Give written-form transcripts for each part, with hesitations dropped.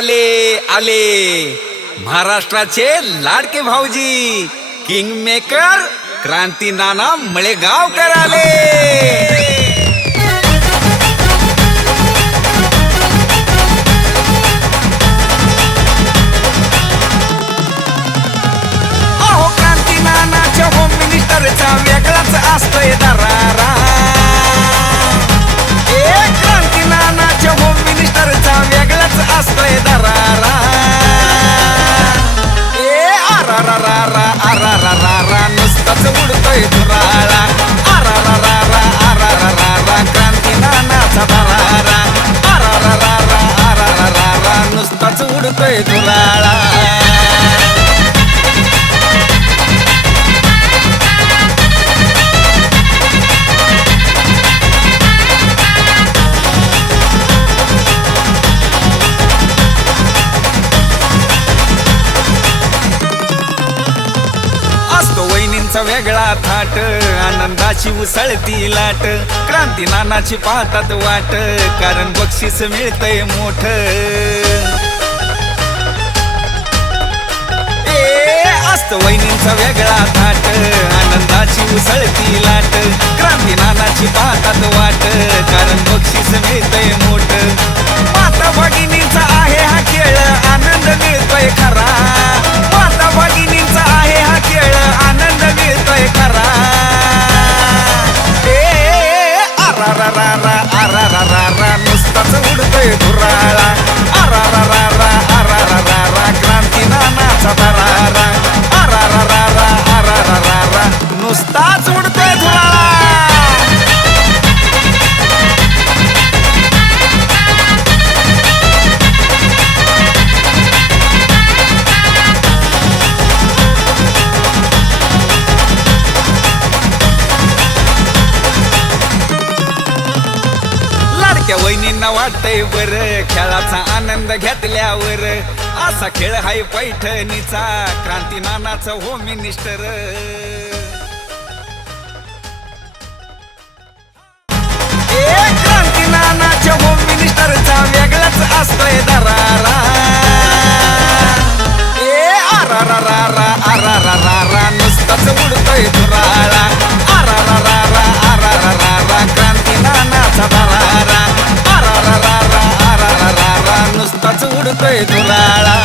आले आले महाराष्ट्राचे लाडके भाऊजी किंग मेकर क्रांती नाना मळेगावकर आले। अहो क्रांती नानाच्या होम मिनिस्टरचा वेगळाच असतोय दरारा। क्रांती नानाच्या होम मिनिस्टरचा वेगळाच असतोय दरारा। आरारारा आरारारा नुसताच उडतोय धुराळा। आरारारा आरारारा क्रांती नानाचा दरारा। आरारारा आरारारा नुसताच उडतोय धुराळा। वेगळा थाट आनंदाची उसळती लाट। क्रांती नानाची पाहतात वाट कारण बक्षीस मिळतंय मोठ। असतो वहिनींचा वेगळा थाट आनंदाची उसळती लाट। क्रांती नानाची पाहतात वाट कारण बक्षीस मिळतंय मोठ। माता भगिनींचा आहे हा खेळ आनंद मिळतोय खरा। माता भगिनींचा आहे हा खेळ आनंद मिळतोय खरा। आरारारा आरारारा नुसताच उडतोय धुराळा। आरारारा आरारारा क्रांती नानाचा दरारा। आरारारा आरारारा नुसताच उडतोय धुराळा। वहिनींना वाटतंय बर खेळाचा आनंद घेतल्यावर। असा खेळ हाय पैठणीचा क्रांती नानाचा होम मिनिस्टर। क्रांती नानाच्या होम मिनिस्टरचा वेगळाच असतोय दरारा। आरारारा आरारारा नुसताच उडतोय धुराळा। आरारारा आरारारा क्रांती नानाचा दरारा। आरारारा आरारारा नुसताच उडतोय धुराळा।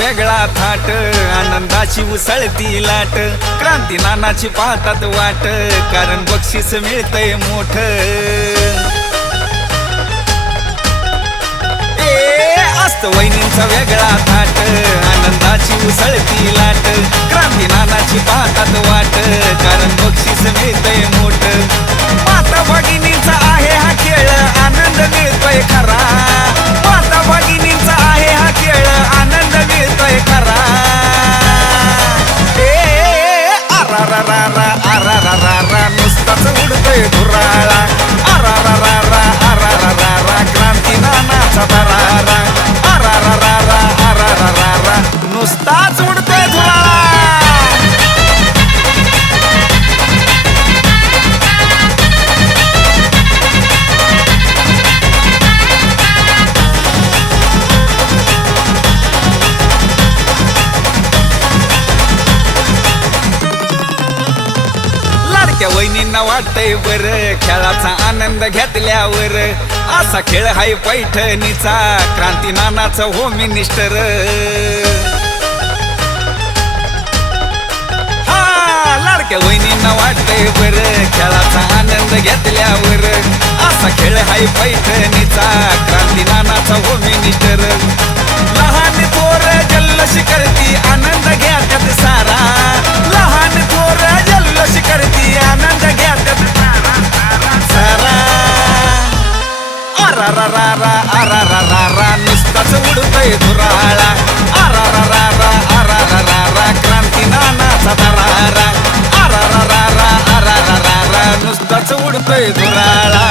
वेगळा थाट आनंदाची उसळती लाट। क्रांती नानाची पाहतात वाट कारण बक्षीस मिळतंय मोठ। असतो वहिनींचा वेगळा थाट आनंदाची उसळती लाट। क्रांती नानाची पाहतात वाट कारण बक्षीस मिळतंय मोठ। माता भगिनींचा आहे हा खेळ आनंद मिळतोय खरा। माता भगिनींचा आहे हा खेळ आनंद मिळतोय खरा। आरारारा आरारारा नुसताच उडतोय धुराळा। आरारारा आरारारा क्रांती नानाचा दरारा। आरारारा आरारारा नुसताच उडतोय धुराळा। वहिनींना वाटतंय बर खेळाचा आनंद घेतल्यावर। असा खेळ हाय पैठणीचा क्रांती नानाचा होम मिनिस्टर। लाडक्या वहिनींना वाटतंय बर खेळाचा आनंद घेतल्यावर। असा खेळ हाय पैठणीचा क्रांती नानाचा होम मिनिस्टर। लहान थोर जल्लोष करती आनंद घेतात सारा। लहान थोर जल्लोष करती आनंद घेतात सारा। आरारारा आरारारा नुसताच उडतोय धुराळा। आरारारा आरारारा क्रांती नानाचा दरारा। आरारारा आरारारा नुसताच उडतोय धुराळा।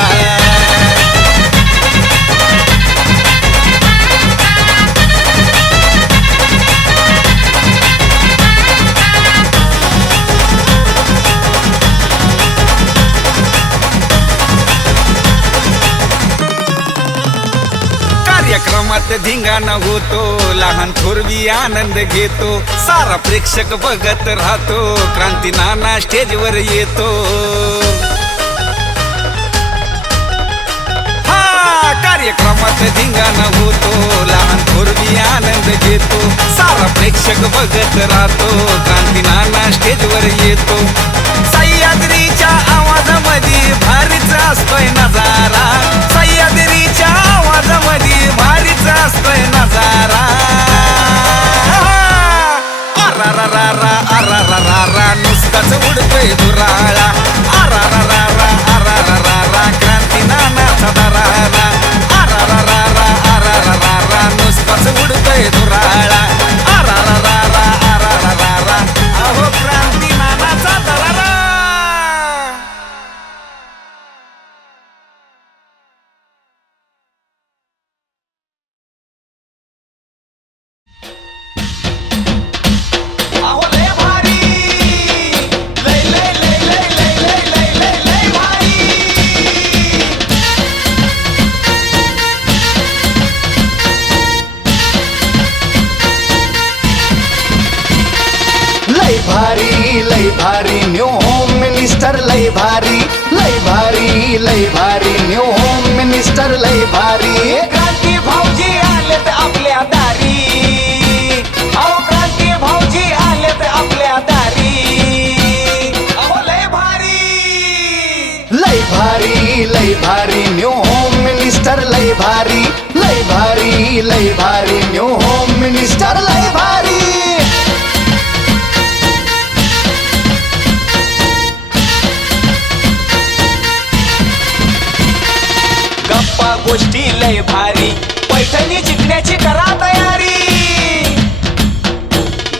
कार्यक्रमात धिंगाणा होतो, लहान थोरवी आनंद घेतो, सारा प्रेक्षक बघत राहतो, क्रांती नाना स्टेजवर येतो. कार्यक्रमात धिंगाणा होतो, लहान थोरवी आनंद घेतो, सारा प्रेक्षक बघत राहतो, क्रांती नाना स्टेजवर येतो. सह्याद्रीच्या आवाजामध्ये भारीच असतोय नजारा, सह्याद्रीच्या आवाजामध्ये भारीच असतोय नजारा. अरारारा अरारारा नुसताच उडतोय दुराळा, अरारारा अरारारा क्रांती नानाचा दरारा, अरारारा अरारारा नुसताच उडतोय दुराळा, अरारारा अरारारा अहो क्रांती नानाचा दरारा. लय भारी न्यू होम मिनिस्टर लय भारी, लय भारी लय भारी न्यू होम मिनिस्टर लय भारी. क्रांती भाऊजी आलेत आपल्या दारी, अहो क्रांती भाऊजी आलेत आपल्या दारी, अहो लय भारी. लय भारी लय भारी न्यू होम मिनिस्टर लय भारी, लय भारी लय भारी न्यू होम मिनिस्टर लय भारी. गप्पा गोष्टी लय भारी, पैठणी जिंकण्याची करा तयारी,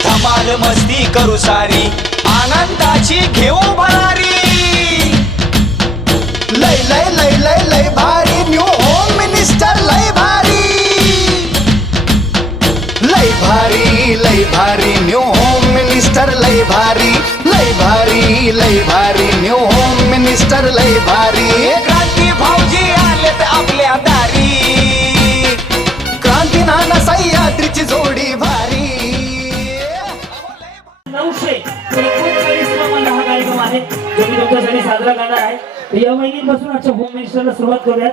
धमाल मस्ती करू सारी, आनंदाची घेऊ भरारी. लय लय लय लय लय भारी न्यू होम मिनिस्टर लय भारी, लय भारी लय भारी न्यू होम मिनिस्टर लय भारी, लय भारी लय भारी न्यू होम मिनिस्टर लय भारी. क्रांती भाऊजी आलेत आपल्या दारी, क्रांती नाना सह्याद्रीची जोडी भारी. 939 हा कार्यक्रम आहे जो मी तुमच्यासाठी साजरा करणार आहे. या महिन्यापासून आजच्या होम मिनिस्टरला सुरुवात करूयात.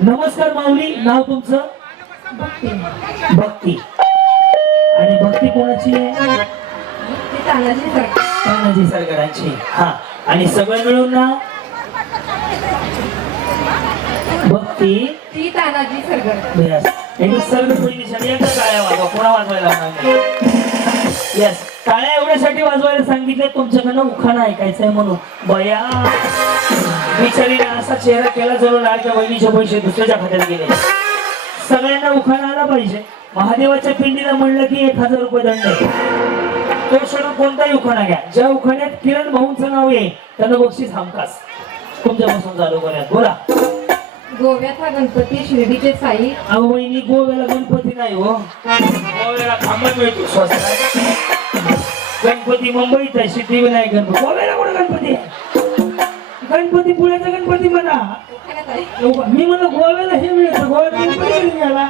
नमस्कार माऊली, नाव तुमचं? भक्ती. आणि भक्ती कोणाची आहे? तानाजी सरकारांची. हा, आणि सगळं मिळून ना भक्ती ती तानाजी सरकार. यस, एक सर्व पहिलीसाठी एकदा टाळ्या वाजवा. कोणा वाजवायला सांगितलं? यस, टाळ्या एवढ्यासाठी वाजवायला सांगितले तुमच्याकडनं उखाणा ऐकायचंय म्हणून. बया बिचारीने असा चेहरा केला जरूर लाडक्या बहिणीचे पैसे दुसऱ्याच्या खात्यात गेले. सगळ्यांना उखाणा आला पाहिजे. महादेवाच्या पिंडीला म्हणलं की 1000 रुपये दंड आहे. तो सोडून कोणताही उखाणा घ्या. ज्या उखाण्यात किरण भाऊंचं नाव आहे त्यांना बक्षीस हमखास. तुमच्यापासून चालू करूयात. बोला. गोव्याचा गणपती शिर्डीचे साई. अहो वहिनी, गोव्याला गणपती नाही हो, गोव्याला खांबन मिळतो स्वस्त. गणपती मुंबईत आहे, सिद्धिविनायक गणपती. गोव्याला कुठे गणपती आहे? गणपती पुण्याचा गणपती म्हणा. मी म्हणलं गोव्याला हे मिळतं, गोव्याला गणपती मिळाला.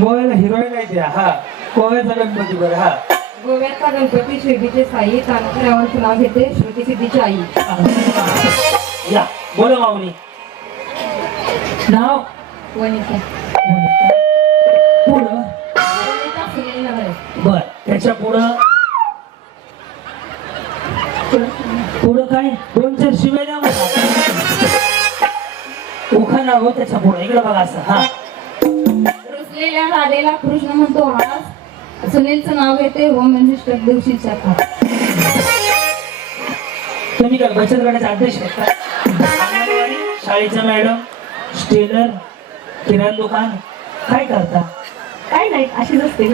गोव्याला हिरोईन नाही द्या. हा, गोव्याचा गणपती. बरं. हा, गोव्याचा गणपती शिर्डीचे साई. तानाजीरावांचं नाव घेते श्रुती सिद्धीची आई. या बोला माऊली. नाव? वनिता. पुढं? वनिता सुनील नगरे. बर, त्याच्या पुढं? पुढं काय? 2-4 शिवाय द्या मला. उखाणा हो त्याच्या पुढं. इकडे बघा असं. हा, रुसलेल्या राधेला कृष्ण म्हणतो हास. सुनीलचं नाव घेते होम मिनिस्टर दिवशीच्या खास. तुम्ही काय बचत गटाचे अध्यक्ष आहेत का? अंगणवाडी, शाळेच्या मॅडम, टेलर, किराणा दुकान, काय करता? काय नाही, अशीच असते.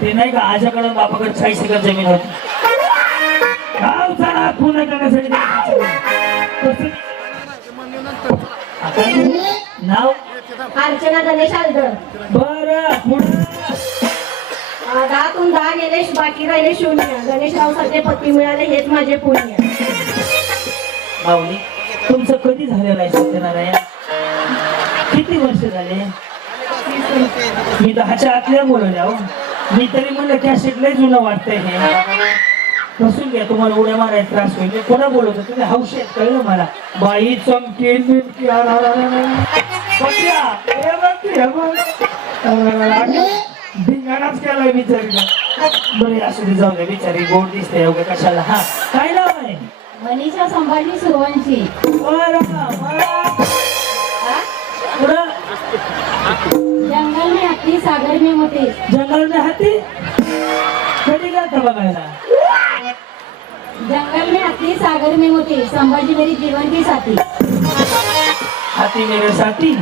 ते नाही का आजाकडे बापाकडे 40 एकर जमीन होती. गावचा नाद पूर्ण करण्यासाठी नाव? अर्चना गणेश आलदर. बरं, पुढं? 10तून 10 गेले, बाकी राहिले 0. गणेशराव सारखे पती मिळाले हेच माझे पुण्य. माऊली, तुमचं कधी झालेलं आहे सत्यनारायण? किती वर्ष झाले? मी 10च्या आतल्या बोलवल्या हो. मी तरी म्हणलं कॅसेट लय जुनं वाटतंय हे. बसून घ्या, तुम्हाला उड्या मारायला त्रास होईल. मी कोणा बोलवतो? तुम्ही हौशी आहेत, कळलं मला. बाई चमकेल बिमकी, धिंगाणाच केलाय बिचारीला. बरे असू दे, जाऊ दे, बिचारी गोड दिसते एवढं कशाला. हा, काय नाव आहे? मनीषा संभाजी सुरवंशी. बरं, पुढं. जंगल में हाथी सागर में मोती. जंगल में हाती कधी गेलता बघायला? जंगल में हाथी सागर में मोती. संभाजी मेरी जीवन की साथी. हाती मेरे साथी.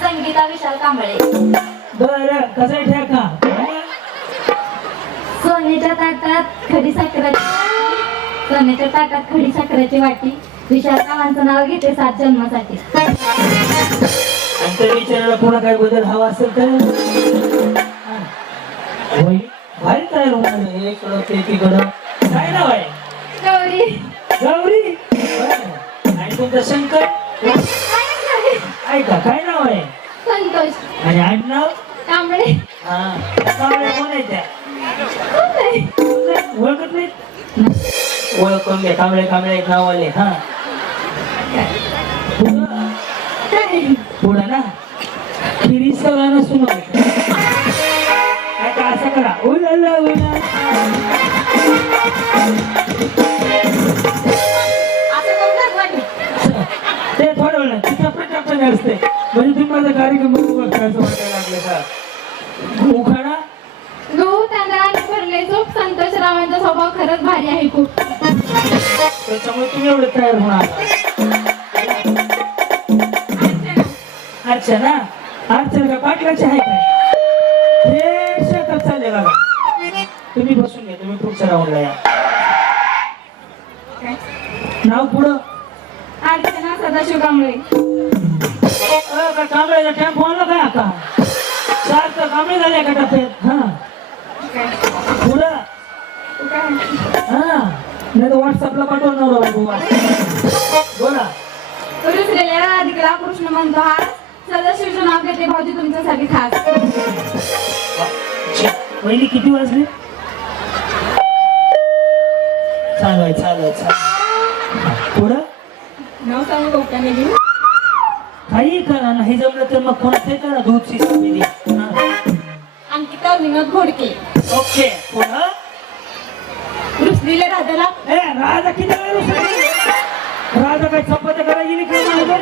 संगीता विशाल कांबळे. बरं, कसं आहे ठेका? सोन्याच्या ताटात खडी साखराची. सोन्याच्या ताटात खडी साखराची वाटी. विशाल कामांचं नाव घेते 7 जन्मासाठी. आणि त्या विचारायला पुन्हा काय बदल हवा असेल तर होय, भारी तयार होणार. इकडं ते तिकडं. काय नाव आहे? गौरी. गौरी. बरं. आणि तुमचं शंकर? ऐका, काय नाव आहे? संतोष आणि आडनाव? कांबळे. हा, कांबळे कोण आहे त्या? ओळखत नाही? ओळख करून घ्या. कांबळे कांबळे एक नाव आले. हा, पुढं ना खिरी सगळ्यांना सुरू ऐका, असं करा. उलाला उला. ते थोडं वेळ टप्प्याटप्प्याने असते. म्हणजे तुम्ही माझा कार्यक्रम असं वाटायला लागले का? उखाणा? गहू तांदळाने भरले चूप. संतोषरावांचा स्वभाव खरंच भारी आहे खूप. त्याच्यामुळे तुम्ही एवढे तयार होणार. अर्चना. अर्चना का पाटलाची आहे काय? हे शेतात चालले बघा. तुम्ही बसून घ्या, तुम्ही पुढच्या राऊंडला या. नाव पुढं? अर्चना सदाशिव कांबळे. का कांबळ्याचा टेम्पो आणला काय आता? 4 तर कांबळे झाले का टप्प्यात? हा, पुढं. हा, नाही तर व्हॉट्सअपला पाठवणार बाबू. बोला. रुसलेल्या राधिकला कृष्ण म्हणतो हा. सदाशिवचं नाव घेते भाऊजी तुमच्यासाठी खास. पहिली किती वाजले? चालवाय चालवाय चालवाय. पुढं? नाव सांगू डोक्याने घेऊन. काही करा, नाही जमलं तर मग कोणाचे करा. दूधची समिती. अंकिता विनोद घोडके. ओके, पुढं? रुसलेल्या राधाला. ए, राजा किती वेळ रुसली? राजा काय चपात्या करायला गेली का?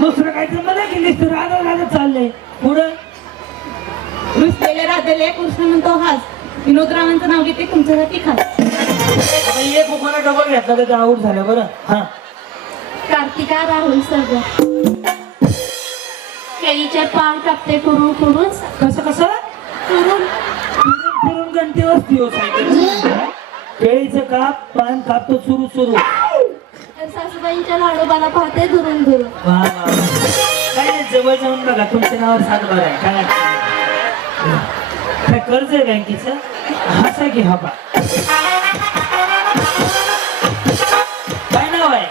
दुसरं काय तर मला गेलीस तर राजा राजा चाललंय. पुढं? रुसलेल्या राधाला कृष्ण म्हणतो हास. विनोदरावांचं नाव घेते तुमच्यासाठी खास. आता एक उखाणा डबल घेतला तर आऊट झालं. बरं. हा, कार्तिका राहुल सर्व. केळीचे पान कापते कुरून कुरून. कसं कसं? कुरून फिरून घंटे वस्ती हो सायकल. केळीचं काप पान कापतो सुरू सुरू. सासूबाईंच्या लाडोबाला पाहते दुरून दुरून. वा वा. काय नाही, जवळ जाऊन बघा. तुमच्या नावावर 7 बार आहे. काय काय कर्ज आहे बँकेचं? हसा की हबा. काय नाव आहे?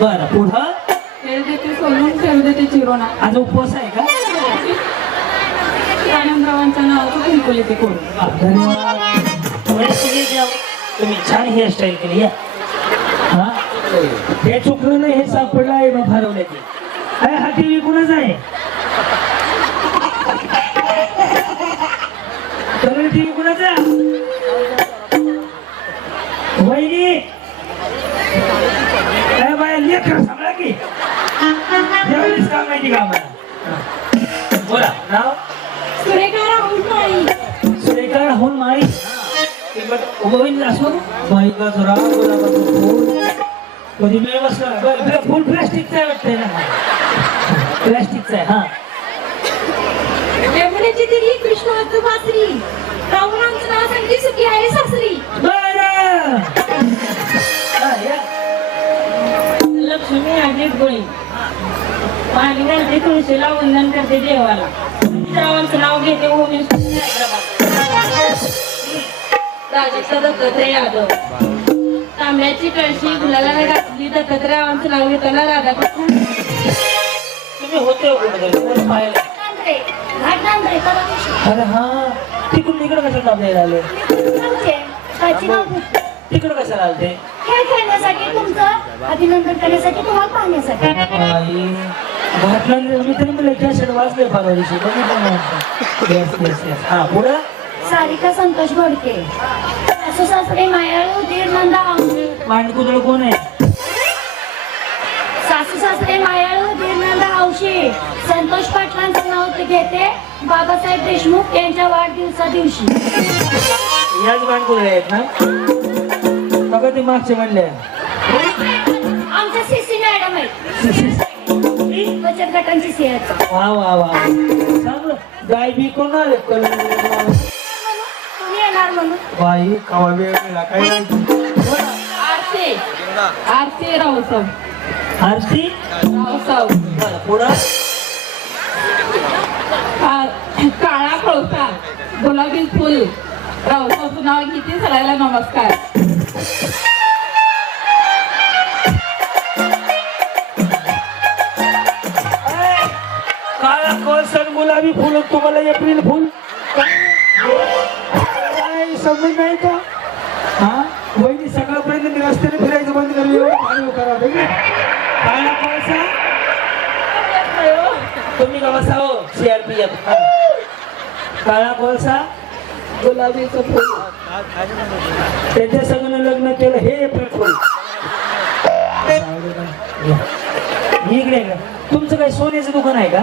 बरं, पुढं? खेळ देते सोलून ठेव देते चिरोना. आज उपवास आहे का? आनंदरावांच्या नावाचं कुंकुले ते करून. धन्यवाद. तुम्ही छान हेअरस्टाईल केली. या. हा, हे चुकलं नाही, हे सापडलं आहे मग हरवल्याची. अरे हा टीव्ही कुणाच आहे? सगळं टीव्ही कुणाचा? वहिनी. काय बाया लेकर सांभाळा की. जेवढीच काम माहिती का आम्हाला? बोला. नाव? सुरेखा राहुल माळी. सुरेखा राहुल माळी. उभं असो बाई का जरा गुलाबाचं फूल कधी वेळ बसला. फुल प्लास्टिकचं आहे वाटतंय ना? प्लास्टिकचं आहे. हा, यमुनेची दिली कृष्णाचं बासरी. राहुलांचं नाव सांगली सुखी आहे सासरी. बरं. हा, या. लक्ष्मी अजित गोळी. पाणी घालते तुळशीला, वंदन करते देवाला. रावांचं नाव घेते उमेश हैदराबाद. राजेश दत्तात्रय यादव. तांब्याची कळशी गुलाला घातली दत्तात्रयावांचं नाव घेताना राधाकृष्ण. तुम्ही होते हो कुठेतरी तुम्हाला पाहिलं. नांदरे, घाट नांदरे, करा अरे हा तिकडून इकडे कशाला दाबले आले त्याची नाव घेतली. तिकडे कशाला आले ते खेळ खेळण्यासाठी तुमचं अभिनंदन करण्यासाठी तुम्हाला पाहण्यासाठी. आई घाटला मी तरी म्हणलं कॅसेट वाजले परवा दिवशी बघितलं. हा पुढं सारिका संतोष घोडके, सासू सासरे मायाळू दीर नंदा आवशी. मांडकुदळ कोण आहे? सासू सासरे मायाळू दीर नंदा आवशी. संतोष पाटलांचं नाव ते घेते बाबासाहेब देशमुख यांच्या वाढदिवसा दिवशी. याच मांडकुदळ आहेत ना? बघा ते मागचे म्हणले आमच्या सीसी मॅडम आहेत, बचत गटांची सीआर. वा वा वा चांगलं. गाय बी कोण आले तुम्ही येणार म्हणून. बाई कावा वेळ मिळाला काय आरती आरती रावसाव आरती रावसाव. बरं, पुढं काळा कळसा गुलाबी फुल रावसावचं नाव घेते सगळ्याला नमस्कार. काळा कोळसर गुलाबी फुल तुम्हाला एप्रिल फुल काय समज नाही का? हा वहिनी सकाळपर्यंत मी रस्त्याने फिरायचं बंद करू एवढं भारी करा काळा कोळसा. तुम्ही का बसाव CRPF. काळा कोळसा गुलाबीचं फुल त्याच्या सगळं लग्न केलं हे एप्रिल फुल. इकडे का तुमचं काही सोन्याचं दुकान आहे का?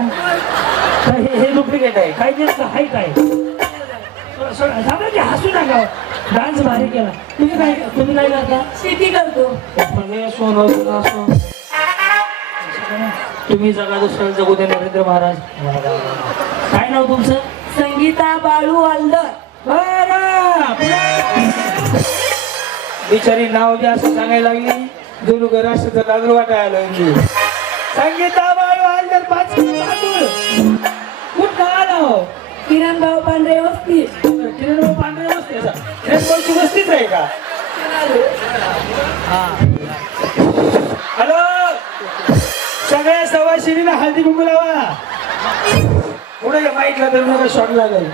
हे डुप्लिकेट आहे काय नेमकं आहे काय? हसू नका डान्स भारी केला. तुम्ही काय करता? शेती करतो. सोनं तुम्ही जगा दुसऱ्याला जगू दे नरेंद्र महाराज. काय नाव तुमचं? संगीता बाळू आलदर. बिचारी नाव बी असं सांगायला लागली दुर्ग राष्ट्राचं लाजर वाटायला लागली. संगीता बाळू आलदर कुठं आला हो? किरण भाऊ पांढरे वस्ती. किरण भाऊ पांढरे वस्ती किरण भाऊची वस्तीच आहे का? हॅलो सगळ्या सवाशिनीला हळदी कुंकू लावा. पुढे माईकला तर मला शॉट लागेल.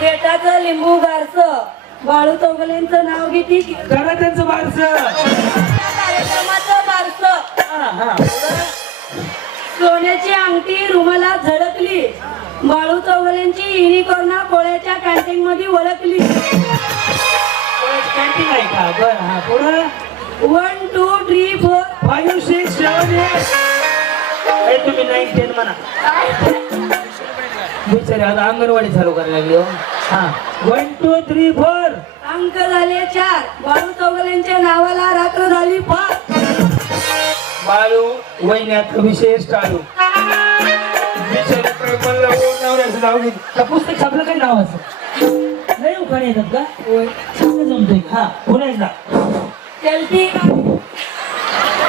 गेटाचं लिंबू गारचं बाळू चौगलेंचं नाव घेते. करा त्यांचं बारसं. कार्यक्रमाचं बारसं. सोन्याची अंगठी रुमाला झळकली. बाळू चौगलेंची युनिकॉर्न कोळ्याच्या कॅन्टीन मध्ये ओळखली. कॅन्टीन आहे का? बरं हा पुढं 1 2 3 4 5 6 7 8 तुम्ही 9 10 म्हणा. बिचारे आता अंगणवाडी चालू करायला लागली हो. हा 1 2 3 4 अंक झाले 4. बाळू चौगलेंच्या नावाला रात्र झाली 5. बाळू वैन्यात विशेष टाळू. बिचारे म्हणलं नवऱ्याचं नाव घेत का पुस्तक छापलं काही नावाचं नाही उखाणे येतात का? चांगलं जमतंय. हा पुन्हा एकदा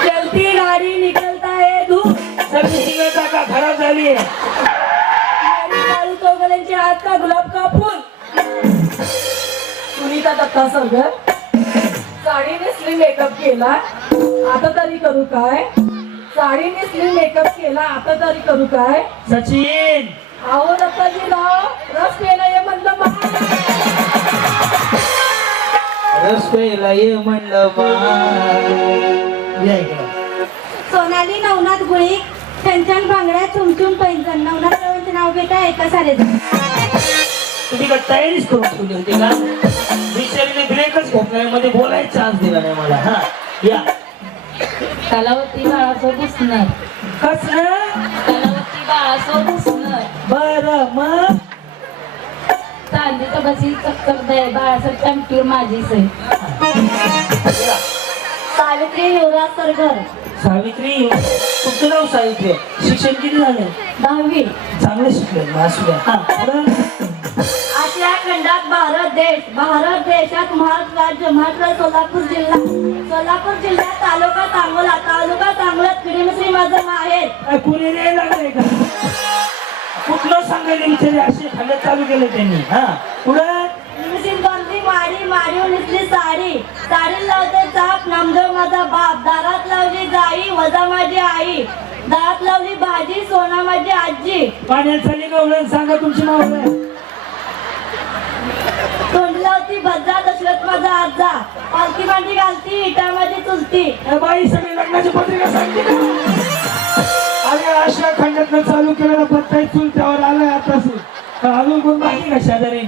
चलती गाडी निकलता है धूप. सगळी सिंगल का खराब झाली. बाळू चौगलेंचे हात का गुलाब का फूल. सुनीता दत्ता सरगर साडी नेसली मेकअप केला आता तरी करू काय. साडी नेसली मेकअप केला आता तरी करू काय. सचिन अहो दत्ताजी राव रस पेला ये म्हणलं रस प्यायला ये म्हणलं या इकडं. सोनाली नवनाथ गुळी, छान बांगड्या, चुमचुम पैंजण. नवनाथ रावांचे नाव घेता एका सारे. तुम्ही का तयारीच करून ठेवली होती का? बिचारीने ब्रेकच घोकला मध्ये बोलायचा चान्स दिला नाही मला. हा या कलावती बाळासो दिसणार. कसं कलावती बाळासो दिसणार. बरं मग चांदीचं बसी चक्कर दे बाळासाहेब चमकीवर माझी सई. सावित्री युवराज सरगर, सावित्री तुमचं नाव सावित्री आहे. शिक्षण किती झालं? 10वी. चांगलं शिकलं असू द्या. हा पुढं आशिया खंडात भारत देशात महाराष्ट्र राज्य, महाराष्ट्र सोलापूर जिल्ह्यात तालुका सांगोला पिढीमश्री माझं माहेर. काय पुणे नाही लागलंय का? कुठलं सांगायला विचारे असे खाल्ले चालू केले त्यांनी. हा पुढं पिढीमश्री गांधी वाडी मारीव नेसली साडी साडी लावते चाप नामदेव माझा बाप दारात लावली जाई वजा माझी आई दारात लावली भाजी सोना माझी आजी पाण्यात चालली गवळण सांगा तुमची मावळ तोंडी लावती भजा दशरथ माझा आजा पालखी मांडी घालती इटा माझी चुलती बाई सगळी लग्नाची पत्रिका सांगते का अरे अशा खंडातनं चालू केलेला पत्ता चुलत्यावर आलाय आता अजून कोण बाकी का शेजारी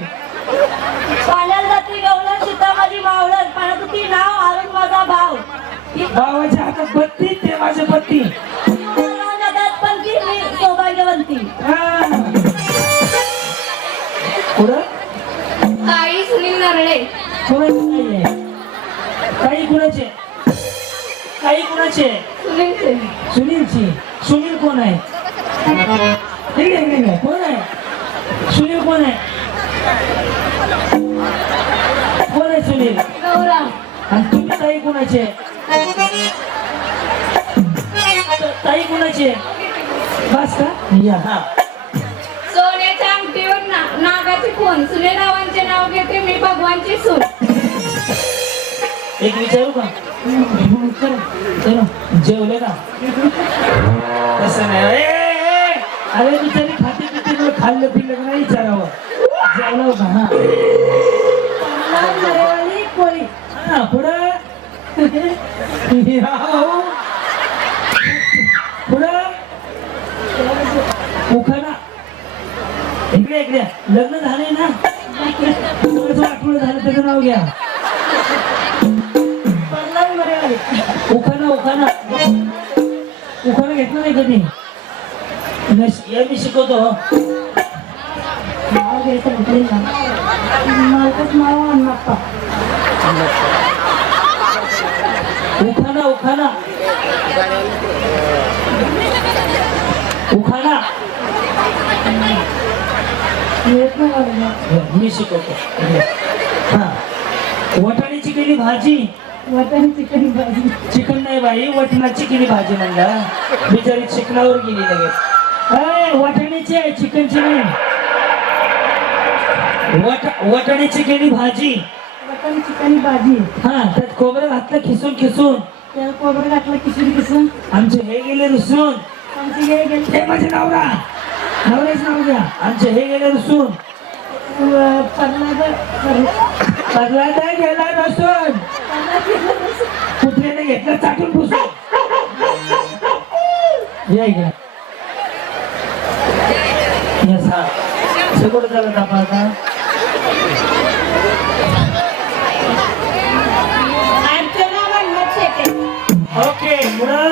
पाण्याला जाती गवळण सीता माझी मावळण पाण्यात होती नाव अरुण माझा भाव भावाच्या हातात बत्ती ते माझे पत्ती जगात पण ती मी सौभाग्यवंती पुढं ताई सुनील नरळे कोणाची नाहीये काही कुणाचे काही कुणाचे सुनीलचे सुनीलची सुनील कोण आहे नाही कोण आहे सुनील कोण आहे कोण आहे सुनील गौरा आणि तुम्ही ताई कुणाचे ताई कुणाचे बस का या हा सोन्याच्या अंगठीवर नागाची खून सुनेरावांचे नाव घेते मी भगवानची सून एक विचारू का चलो जेवले का तसं नाही अरे बिचारी खाते पिते तुला खाल्लं पिल्लं का नाही विचारावं जेवलं का हा कोळी हा पुढं पुढं उखाणा इकडे इकडे लग्न झालंय ना आठवडं झालं त्याचं नाव घ्या उखाणा उखाणा उखाणा घेतलं नाही कधी या मी शिकवतो नाव घ्यायचं मालकच नाव अण्णाप्पा उखाणा उखाणा उखाणा मी शिकवतो हा वटाण्याची केली भाजी वतन चिकन भाजी चिकन नाही बाई वटणाची केली भाजी म्हणला बिचारी चिकनावर गेली लगेच वाटाण्याची आहे चिकनची नाही वाटाण्याची केली भाजी वतन चिकन भाजी हा त्यात खोबरं घातलं खिसून खिसून त्याला कोबर घातलं किसून किसून आमचे हे गेले रुसून आमची हे गेली हे माझे नवरा नवऱ्याच नाव घ्या आमचे हे गेले रुसून पगलादा गेला नसून कुत्र्याने घेतलं चाटून पुसून या इकडे यस हा सगळं झालं तापा आता अर्चना मन्मथ शेटे ओके पुढं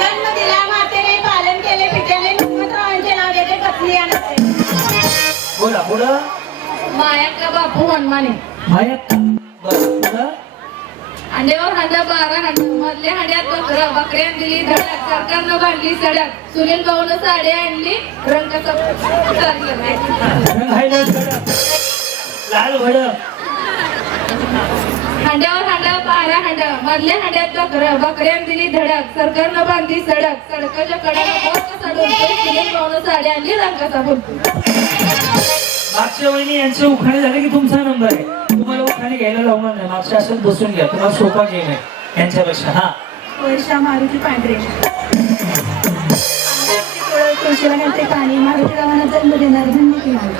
जन्म दिला मातेने पालन केले पित्याने हनुमंतरावांचे नाव घेते पत्नी आणते बोला पुढं मायाका बापू हनुमाने मायात बरं पुढं अंड्यावर हांडा 12 हांडा मधल्या हांड्यात बकऱ्यान दिली धडक सरकारनं बांधली सडक सुनील भाऊनं साडी आणली रंगाचा रंगायला कडक लाल भडक हांड्यावर हांडा 12 हांडा मधल्या हांड्यात बकऱ्यान दिली धडक सरकारनं बांधली सडक सडकाच्या कडाला बोट चढून सुनील भाऊनं साडी आणली रंगाचा फुलकू मागच्या वहिनी यांचे उखाणे झाले की तुमचा नंबर आहे तुम्हाला उखाणे घ्यायला लावणार नाही मागच्या असं बसून घ्या तुम्हाला सोपा गेम आहे यांच्यापेक्षा हा वर्षा मारुती पांढरे तुळशीला घालते पाणी मारुती रावांना जन्म देणार धन्य किनारे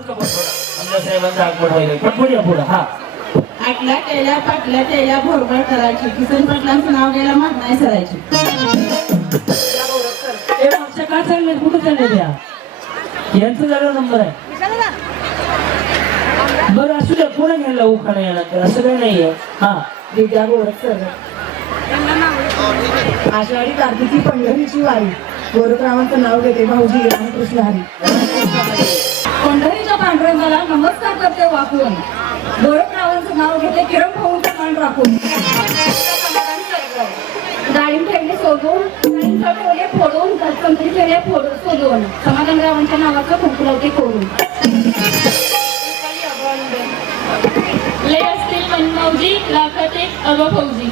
आमदार साहेबांचा आगमन व्हायला पण पुढे पुढं हा आटल्या केल्या पाटल्या केल्या भोरभर करायची किसन पाटलांचं नाव घ्यायला माग नाही सरायची हे मागच्या का चालले कुठे चालले त्या यांचा झाला नंबर आहे बरं असू द्या कोणा घ्यायला उखाणा यानंतर असं काही नाहीये हा विद्या गोरखसर आषाढी कार्तिकी पंढरीची वारी गोरखरावांचं नाव घेते भाऊजी रामकृष्ण हरी पंढरीच्या पांडुरंगाला नमस्कार करते वाकून गोरखरावांचं नाव घेते किरण भाऊंचं मान राखून डाळिंब ठेवले सोडून ठेवले फोडून संत्री ठेवले सोडून समाधानरावांच्या नावाचं कुंकुलावते कोरून लय असतील मनमौजी लाखात एक अगफौजी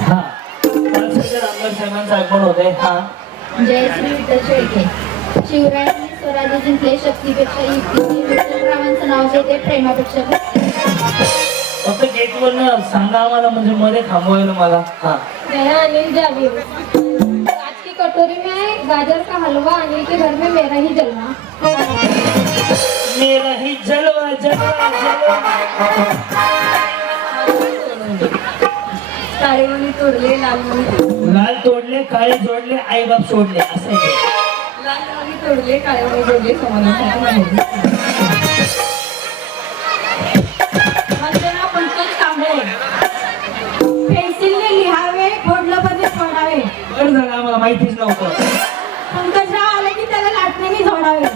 हा आमदार साहेबांचं आगमन होत आहे हा जय श्री विठ्ठल शेळके शिवरायांनी स्वराज्य जिंकले शक्तीपेक्षा युक्तीने विठ्ठलरावांचं नाव घेते प्रेमापेक्षा फक्त गेटवर सांगा आम्हाला, म्हणजे मध्ये थांबवायला मला. हा मेरा अनिल जावेद, आज की कटोरी में गाजर का हलवा, अनिल के घर में मेरा ही जलवा. मेरा ही जलवा जलवा जलवा. काळे मणी तोडले लाल मणी, लाल तोडले काळे जोडले आई बाप सोडले असं आहे ते. लाल मणी तोडले काळे मणी जोडले समाधान. माझे नाव पंकज कांबळे. पेन्सिलने लिहावे, खोडलं पण सोडावे. बरं झालं आम्हाला माहितीच नव्हतं. पंकजराव आले की त्याला लाटण्याने झोडावे.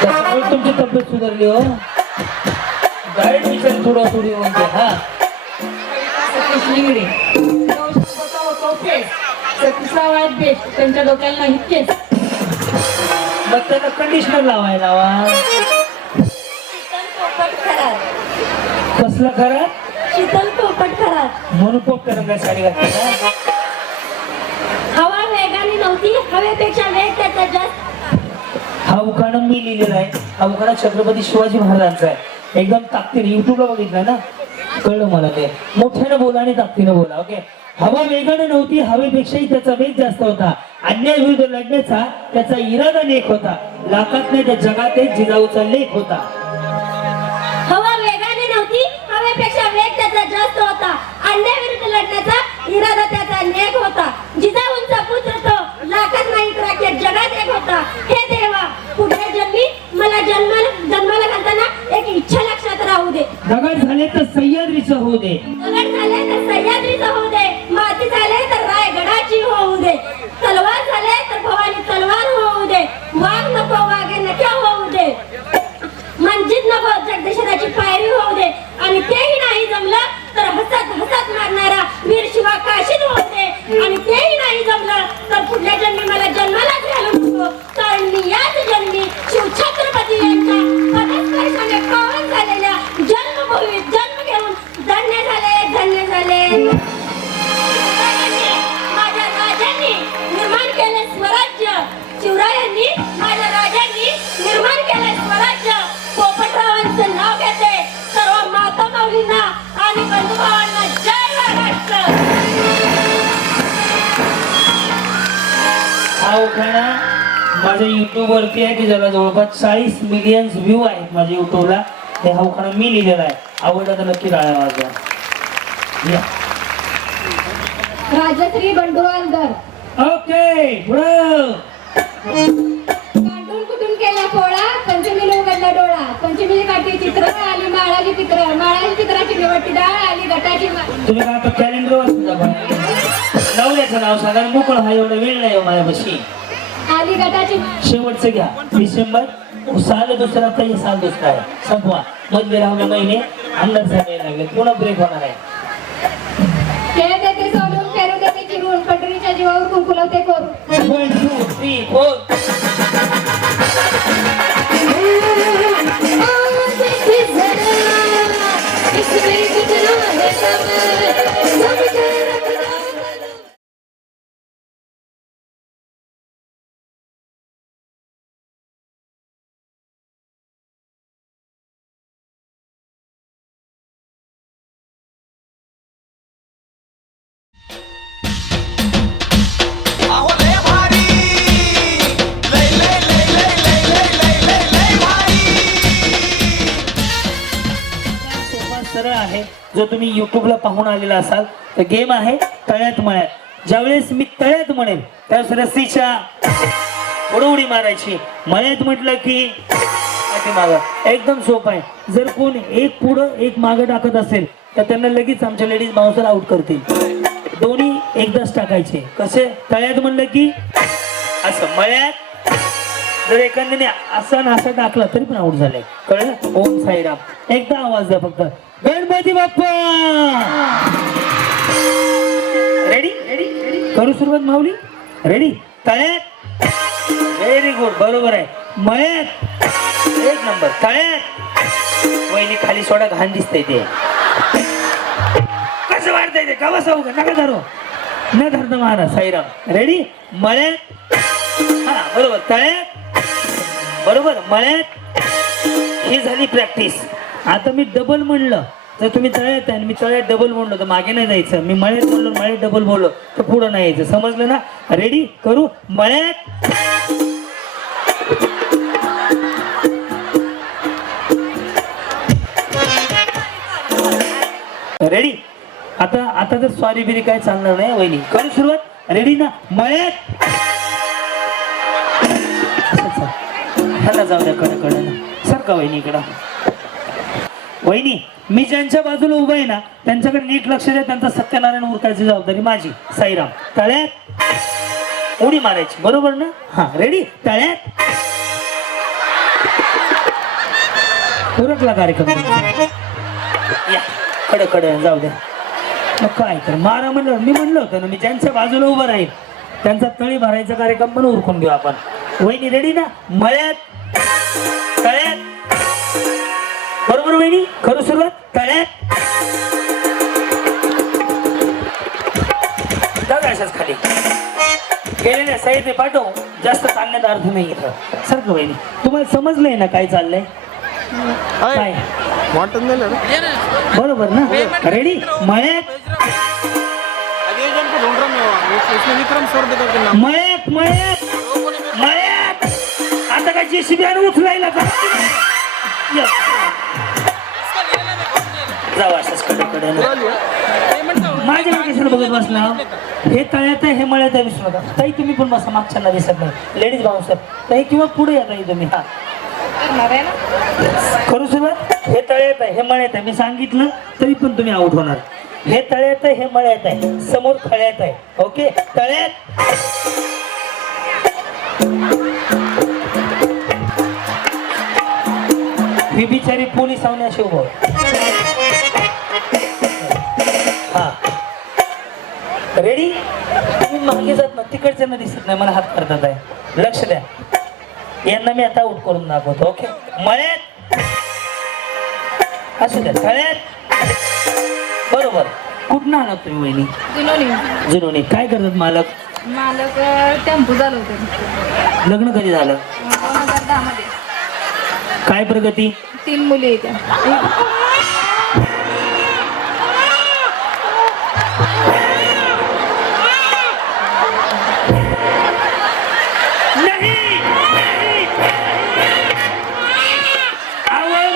त्याच्यामुळे तुमची तब्येत सुधारली हो. डाएट विचार थोडा थोडी म्हणते. हा लिंगडे होतो फेस, 36 वयात बेस्ट, त्यांच्या डोक्याला नाही केस. मग त्याला कंडिशनर लावायला लावा. शीतल पोपट खरात. कसला खरा शीतल पोपट खरात. म्हणून पोप करंगा साडी घातली ना. हवा वेगाने नव्हती, हवेपेक्षा वेग त्याचा जास्त. हा उखाणा मी लिहिलेला आहे. हा उखाणा छत्रपती शिवाजी महाराजांचा आहे. एकदम ताकदीने युट्यूबला बघितलं ना, कळलं मला ते. मोठ्यानं बोला आणि ताकदीनं बोला. ओके. हवा वेगाने नव्हती, हवेपेक्षाही त्याचा वेग जास्त होता. अन्याय विरुद्ध लढण्याचा त्याचा इरादा नेक होता. लाखात नाही त्या जगात एक जिजाऊचा लेख होता. हवा वेगाने नव्हती, हवेपेक्षा वेग त्याचा जास्त होता. अन्यायाविरुद्ध लढण्याचा इरादा त्याचा नेक होता. जिजाऊंचा पुत्र तो, लाखात नाही राखेत जगात एक होता. हे देवा, पुढल्या जन्मी मला जन्माला घालताना एक इच्छा लक्षात राहू दे. दगड झाले तर सह्याद्रीचं होऊ दे. दगड झाले तर सह्याद्रीचं होऊ दे. माती झाले तर रायगडाची होऊ दे. तलवार झाले तर भवानी तलवार होऊ दे. वाघ नको वाघे नक्या होऊ दे. मंजित नको जगदीश्वराची पायरी होऊ दे. आणि तेही नाही जमलं तर हसत हसत मारणारा वीर शिवा काशीत होऊ दे. आणि तेही नाही जमलं तर पुढल्या जन्मी मला जन्मालाच घालू नको. कारण मी याच जन्मी शिवछत्रपती यांच्या पदस्पर्शाने पावन झालेल्या जन्मभूमी जन्म घेऊन धन्य झाले. माझ्या राजांनी निर्माण केले स्वराज्य. शिवरायांनी माझ्या राजांनी निर्माण केले स्वराज्य. पोपटरावांचं नाव घेते सर्व माता माऊलींना आणि बंधुभावांना. जय महाराष्ट्र. हा उखाणा माझ्या युट्यूब वरती आहे की ज्याला जवळपास 40 मिलियन व्ह्यू आहेत माझ्या युट्यूबला. ते हा उखाणा मी लिहिलेला आहे. आवडला तर नक्की टाळ्या वाजवा. या. राजश्री बंडुवालकर, ओके पुढं. काढून कुठून केला पोळा, पंचमीला उघडला डोळा. पंचमीची काठी चित्र आली, माळाची चित्र, माळाची चित्राची निवडती डाळ आली, गटाची तुम्ही काय आता कॅलेंडर वाचता पण नवऱ्याचं नाव सांगा. मोकळ हा एवढा वेळ नाही हो माझ्यापाशी. आली गटाची. शेवटचं घ्या. डिसेंबर साल दुसरा तर हे साल दुसरा आहे. संपवा. मध्ये राहून महिने आमदार साहेब यायला लागले. पुन्हा ब्रेक होणार आहे. खेळ देते सोडून, फेरू देते चिरून, पंढरीच्या जीवावर कुंकुलवते करून. 1 2 3 4. अहो लय भारी, लय लय लय लय लय लय लय लय लय भारी. सोपा सरळ आहे. जो तुम्ही युट्यूबला पाहून आलेला असाल तर गेम आहे तळ्यात मळ्यात. ज्यावेळेस मी तळ्यात म्हणेन त्यावेळेस रस्सीच्या उडी मारायची. मळ्यात म्हटलं की मागं. एकदम सोपं आहे. जर कोण एक पुढं एक मागं टाकत असेल तर त्यांना लगेच आमच्या लेडीज बाउन्सर आउट करतील. दोन्ही एकदाच टाकायचे. कसे? तळ्यात म्हणलं की असं, मळ्यात जर एखाद्याने असं असं टाकलं तरी पण आउट झालंय. कळलं? ओम साईराम. एकदा आवाज द्या फक्त. गणपती बाप्पा. रेडी रेडी करू सुरुवात माऊली. रेडी. तळ्यात. Very good. बरोबर आहे. मळ्यात. एक नंबर. तळ्यात. वहिनी खाली सोडा, घाण दिसतंय ते. कसं वाढतंय ते? का बसावं का? नका धरो. न धरता महाराज साईराम. रेडी. मळ्यात. हा बरोबर, तळ्यात बरोबर, मळ्यात. ही झाली प्रॅक्टिस. आता मी डबल म्हणलं तर तुम्ही तळ्यात आहे आणि मी तळ्यात डबल म्हणलो तर मागे नाही जायचं. मी मळ्यात म्हणलो मळ्यात डबल बोललो तर पुढं नाही यायचं. समजलं ना? रेडी करू. मळ्यात रेडी. आता आता तर सॉरी बिरी काय चालणार नाही वहिनी. करू सुरुवात. रेडी ना? मळ्यात ह्याला जाऊ द्या कडे ना. सारखा वहिनी इकडं. वहिनी मी ज्यांच्या बाजूला उभा आहे ना त्यांच्याकडे नीट लक्ष द्या. त्यांचा सत्यनारायण उरकायची जबाबदारी माझी. साईराम. तळ्यात उडी मारायची बरोबर ना? हा रेडी. तळ्यात उरकला कार्यक्रम. या कडे जाऊ द्या. मग काय तर मारा म्हणलं. मी म्हणलं होतं ना मी ज्यांच्या बाजूला उभं राहील त्यांचा तळी भरायचा कार्यक्रम पण उरकून घेऊ आपण. वहिनी रेडी ना? मळ्यात तळ्यात बरोबर वहिनी. करू सुरुवात. तळ्यात जागा अशाच खाली गेलेल्या साहित्य पाठव. जास्त सांगण्यात अर्थ नाही इथं. सारखं वहिनी तुम्हाला समजलंय ना काय चाललंय? काय बरोबर ना? रेडी. मळ्यात मळ्यात मळ्यात मळ्यात. आता काय जेसीबी आणि उचलायला का? जाऊ अशाच कडे माझ्या कशाला बघत बसला. हे तळ्यात आहे हे मळ्यात आहे विसरू नका. ताई तुम्ही पण बसा. मागच्यांना दिसत नाही. लेडीज बाउन्सर ताई किंवा पुढे या ताई तुम्ही. हा करू सुरुवात. हे तळ्यात आहे हे मळ्यात आहे. मी सांगितलं तरी पण तुम्ही आउट होणार. हे तळ्यात आहे हे मळ्यात आहे. समोर खळ्यात आहे. ओके. तळ्यात ही बिचारी पोलीस आवण्याशी उभं. हा रेडी. तुम्ही मागे जात ना तिकडच्यांना दिसत नाही. मला हात करतात आहे. लक्ष द्या. यांना मी आता आउट करून दाखवतो. ओके. मळ्यात असू द्या. तळ्यात बरोबर. कुठं आलात तुम्ही वहिनी? जुनोनी. काय करतात मालक? मालक टेम्पो चालवते. लग्न कधी झालं? 2010 मध्ये. काय प्रगती? 3 मुली आहेत.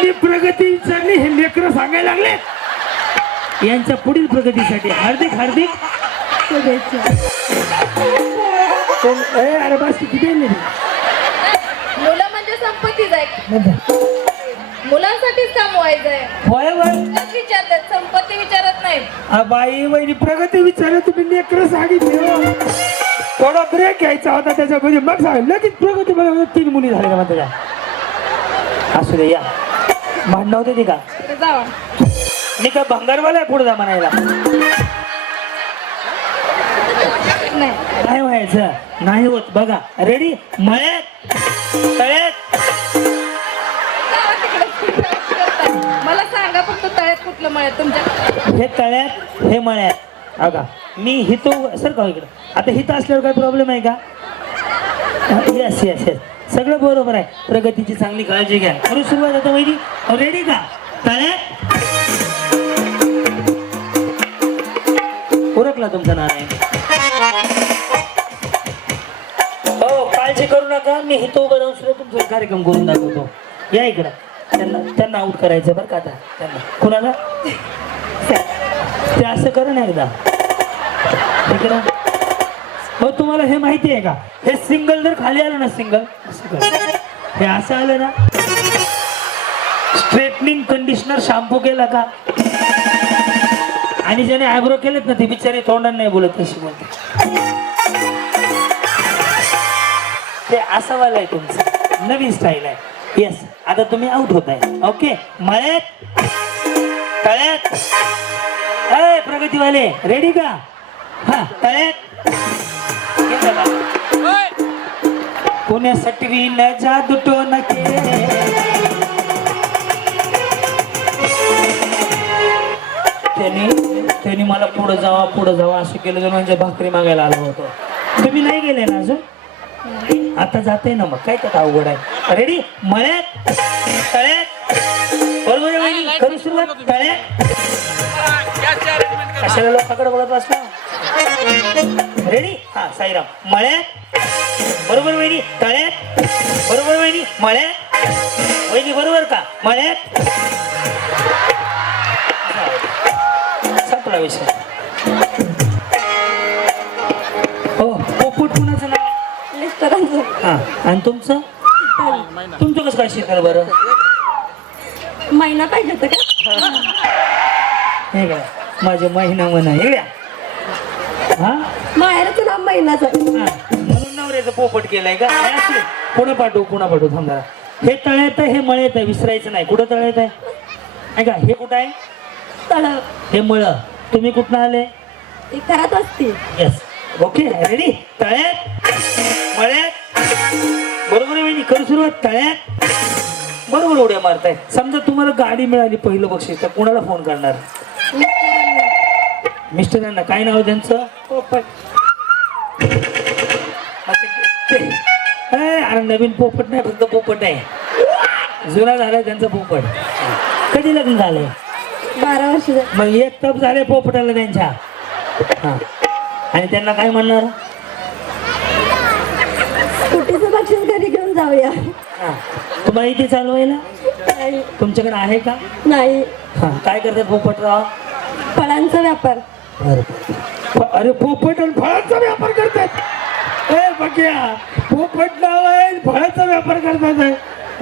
मी प्रगती विचारली हे लेकरं सांगायला लागले. यांच्या पुढील प्रगतीसाठी हार्दिक हार्दिक शुभेच्छा. अरे बस किती मुलं म्हणजे संपत्तीच आहे. मुलांसाठीच काम व्हायचंय. विचारतात संपत्ती विचारत नाही. बाई वहिनी प्रगती विचारलं तुम्ही लेकरं सांगितले. थोडा ब्रेक घ्यायचा होता त्याच्यामध्ये मग सांगितलं लगेच प्रगती बघा. 3 मुली झाल्या का त्याच्या. असू दे या. भांडणं होते ते का? जावा. मी काय भंगारवाला आहे पुढे जा म्हणायला. काय व्हायचं नाही होत. बघा रेडी. मळ्यात तळ्यात मला सांगा फक्त तळ्यात कुठलं मळ्यात तुमच्या? हे तळ्यात हे मळ्यात. अगा मी हितो सर का इकडं. आता हिथं असल्यावर काय प्रॉब्लेम आहे का? येस येस येस सगळं बरोबर आहे. प्रगतीची चांगली काळजी घ्या. करू सुरुवात. आता वहिनी रेडी का? तळ्यात उरकला तुमचा नारायण. हो काळजी करू नका. मी हितो उभं राहून सुद्धा तुमचा कार्यक्रम करून दाखवतो. या इकडं. त्यांना आउट करायचं बरं का. आता त्यांना कुणाला ते असं करा ना एकदा इकडं. हो तुम्हाला हे माहिती आहे का? हे सिंगल जर खाली आलं ना सिंगल हे असं आलं ना. स्ट्रेटनिंग कंडिशनर शॅम्पू केला का आणि ज्याने आयब्रो केलेत ना ते बिचारे तोंडाने नाही बोलत तशी बोलते. ते असं वाला आहे तुमचं. नवीन स्टाईल आहे. येस. आता तुम्ही आउट होत आहे. ओके. मळ्यात तळ्यात प्रगतीवाले रेडी का? हा तळ्यात पुण्यासाठी न जादू टोन त्यांनी मला पुढे जावा असं केलं. जण म्हणजे भाकरी मागायला आलो होतो. तुम्ही नाही गेले ना अजून? आता जाते ना मग काय त्यात अवघड आहे. रेडी? मळ्यात तळ्यात. बरोबर आहे वहिनी? करू सुरुवात. तळ्यात. कशाला लोकांकडे बघत बसला? रेडी? हा साईराम. मळ्यात. बरोबर वहिनी? तळ्यात. बरोबर वहिनी? मळ्यात. वहिनी बरोबर का? मळ्यात. संपला विषय. हो पोपट कुणाचं नाव? मिस्टरांचं हा आणि तुमचं? तुमचं कसं काय शिकाल बरं? महिना पाहिजे होतं का? हे काय माझे महिना म्हणा हे हा माहेरचं नाव महिनाचं. म्हणून नवऱ्याचं पोपट केलाय का? पुढे पाठवू थांबा. हे तळ्यात आहे, हे मळ्यात आहे, विसरायचं नाही. कुठं तळ्यात आहे का? हे कुठं आहे? तळ हे मळ. तुम्ही कुठं आले? ती करत असते. Yes okay ready? तळ्यात मळ्यात. बरोबर आहे वहिनी? करू सुरुवात. तळ्यात. बरोबर उड्या मारताय. समजा तुम्हाला गाडी मिळाली पहिलं बक्षीस तर कोणाला फोन करणार? मिस्टरांना. काय नाव त्यांचं? पोपट. अरे नवीन पोपट नाही, फक्त पोपट आहे. जुना झालाय त्यांचा पोपट. कधी लग्न झालंय? 12 वर्ष झाली. मग एक तप झाले पोपटाला त्यांच्या. हा आणि त्यांना काय म्हणणार? स्कूटीचं बक्षीस घरी घेऊन जाऊया. हा तुम्हाला इथे चालवायला नाही. तुमच्याकडे आहे का? नाही. हा काय करतात पोपटराव? फळांचा व्यापार. अरे पोपट आणि फळांचा व्यापार करतात. ए बघ्या पोपट नाव आहे, फळांचा व्यापार करतात आहे.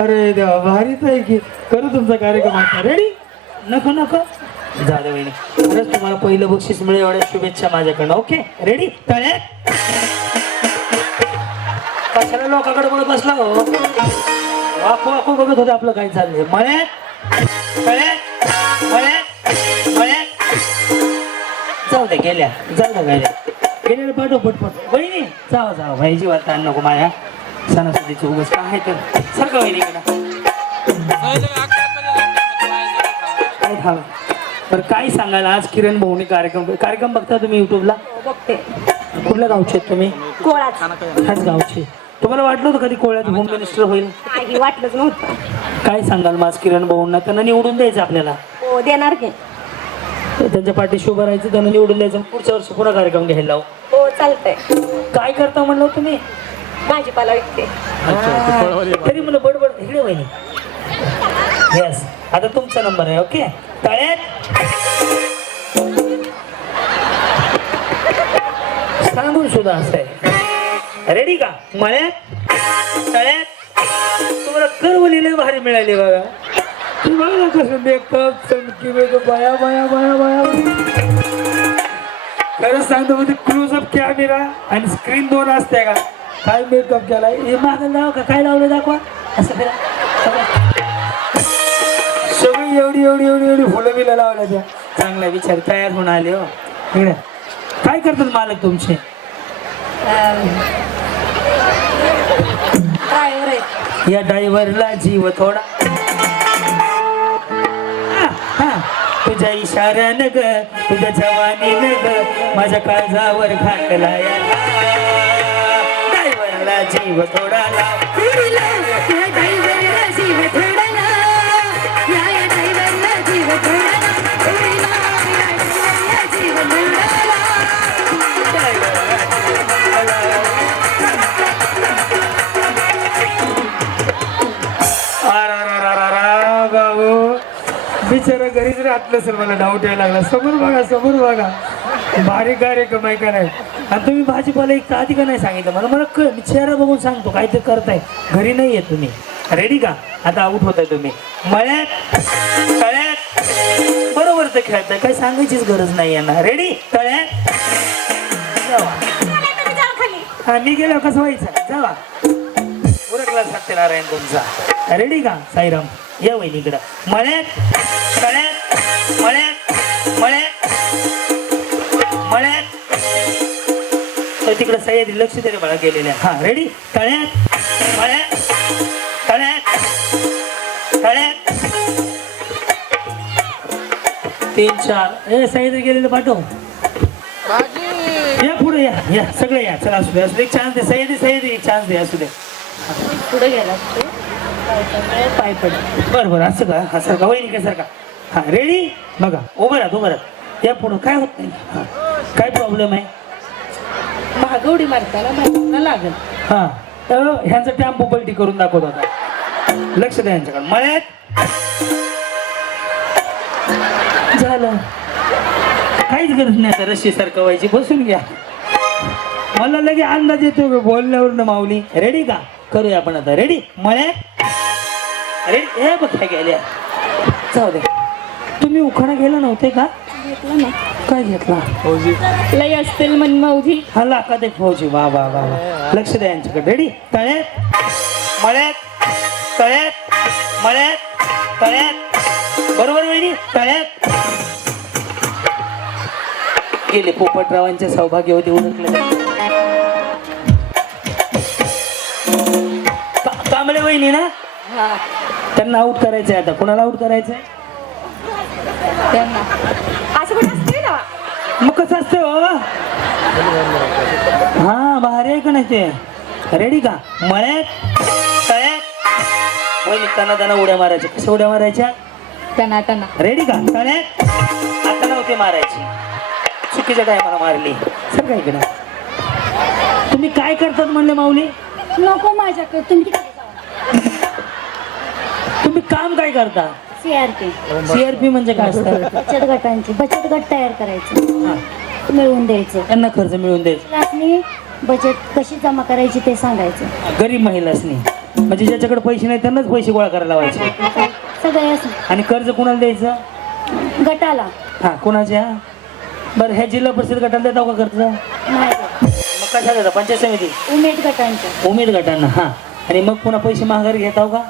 अरे देवा भारीच आहे की. करू तुमचा कार्यक्रम आता. रेडी? नको नको झालं वहिनी. खरंच तुम्हाला पहिलं बक्षीस मिळेल एवढ्या शुभेच्छा माझ्याकडनं. Okay ready? तळ्यात. कशाला लोकांकडे बघत बसला हो? वाकू वाकू बघत होते आपलं काय चाललंय. मळ्यात तळ्यात मळ्यात मळ्यात. जाऊ द्या गेल्या गेलेलं पाठव पटपट. वहिनी जावा भाईची वाट आण नको माझ्या सणासुदीची उगाच काय तर सारखं वहिनीकडं काय खावा. तर काय सांगाल आज किरण भाऊनी कार्यक्रम बघता तुम्ही युट्यूबला? बघते. कुठल्या गावचे आहेत तुम्ही? कोळाच. ह्याच गावचे. तुम्हाला वाटलं होतं कधी कोळ्यात होम मिनिस्टर होईल? काही वाटलंच नव्हतं. काय सांगाल माझ किरण भाऊंना? त्यांना निवडून द्यायचं आपल्याला. हो देणार की. त्यांच्या पाठीशी उभं राहायचं, त्यांना निवडून द्यायचं. पुढच्या वर्षी पुन्हा कार्यक्रम घ्यायला लावू. हो चालतंय. काय करता म्हणलं तुम्ही? भाजीपाला विकते. तरी मला बडबड इकडे वहिनी. येस आता तुमचा नंबर आहे. ओके तळ्यात सांगून सुद्धा असं आहे. रेडी का? मळ्यात तळ्यात. तुम्हाला करवलेले भारी मिळाले बघा. तुम्हाला कसं मेकअप चमकी मेकअप बाया बाया बाया बाया. खरंच सांगतो म्हणजे क्लोजअप कॅमेरा आणि स्क्रीन 2 असते का? काय मेकअप केलाय हे मागं लाव का? काय लावलं दाखवा. असं करा सगळी एवढी फुलं बिलं लावल्या त्या. चांगला विचार तयार होऊन आले हो. इकडे काय करतात मालक तुमचे? ड्रायव्हर आहे. या ड्रायव्हरला जीव थोडा. तुझ्या इशाऱ्यानं ग तुझ्या जवानीनं ग माझ्या काळजावर घातला या ड्रायव्हरला जीव थोडा लाव. बिचारा घरीच राहत नसेल. मला डाऊट यायला लागला. समोर बघा भारी कार्यक्रम आहे का नाही. आणि तुम्ही भाजीपाला एक आधी का नाही सांगितलं मला चेहरा बघून सांगतो काय ते करताय. घरी नाही येत तुम्ही. रेडी का? आता आउट होताय तुम्ही. मळ्यात तळ्यात बरोबर तर खेळताय. काय सांगायचीच गरज नाही यांना. रेडी? तळ्यात हा मी गेलो कसं व्हायचं? जावा उरकला सत्यनारायण तुमचा. रेडी का? साईराम या वहिनीकडं. मळ्यात तळ्यात मळ्यात मळ्यात मळ्यात. तिकडं सह्याद्री लक्ष तरी मला गेलेल्या. हा रेडी? तळ्यात मळ्यात तळ्यात तळ्यात. 3 4 सह्याद्री गेलेलं पाठव. या पुढे या सगळे या. चला असू दे एक चान्स दे. सह्याद्री एक चान्स दे. असू दे. पुढे गेला पाय पड बरं असं का? हा सारखा वहिनी काय सारखा. हा रेडी. बघा उभं राहत. या पुढं काय होत नाही. हा काय प्रॉब्लेम आहे? महागवडी मारताना माहिती लागल. हा तर ह्यांचं टॅम्पो पलटी करून दाखवत होता. लक्ष द्या यांच्याकडे. मळ्यात झालं. काहीच गरज नाही आता रशी सारखं व्हायची. बसून घ्या. मला लगे अंदाज येतो बोलण्यावर ना माऊली. रेडी का? करूया आपण आता. रेडी. मळ्यात रेडी. हे बघ काय गेल्या. जाऊ दे. तुम्ही उखाणा गेला नव्हते का? घेतला ना काय घेतला? लय असतील मन मौजी. हा लाखात एक फौजी. वा वा वा वा. लक्ष द्या यांच्याकडे. रेडी. तळ्यात मळ्यात तळ्यात मळ्यात तळ्यात. बरोबर वहिनी. तळ्यात गेले. पोपटरावांच्या सौभाग्यवती उरकले. कांबळे वहिनी ना. त्यांना आऊट करायचंय आता. कोणाला आऊट करायचंय? त्यांना असं कुठे असते ना. मग कसं असतं हो? हा भारी आहे का नाही ते. रेडी का? मळ्यात तळ्यात वहिनी त्यांना उड्या मारायच्या. कशा उड्या मारायच्या? त्यांना रेडी का? तळ्यात आता नव्हते मारायची. चुकीच्या टायमाला मारली. सर काय केलं? तुम्ही काय करतात म्हणले माऊली? नको माझ्याकडे. तुम्ही तुम्ही काम काय करता? CRP CRP म्हणजे काय असतं? बचत गटांची बचत गट तयार करायचे. हा. मिळवून द्यायचे. त्यांना खर्च मिळवून द्यायचा. क्लासनी बचत कशी जमा करायची ते सांगायचं. गरीब महिलासनी म्हणजे ज्याच्याकडे पैसे नाही त्यांनाच पैसे गोळा करायला लावायचे. सगळ्याच आणि कर्ज कुणाला द्यायचं? गटाला हा कुणाच्या? बरं ह्या जिल्हा परिषद गटाला देताव का कर्ज? नाही मग कशा देता? पंचायत समिती उमेद गटांच्या उमेद गटांना. हा आणि मग पुन्हा पैसे माघारी घेताव का?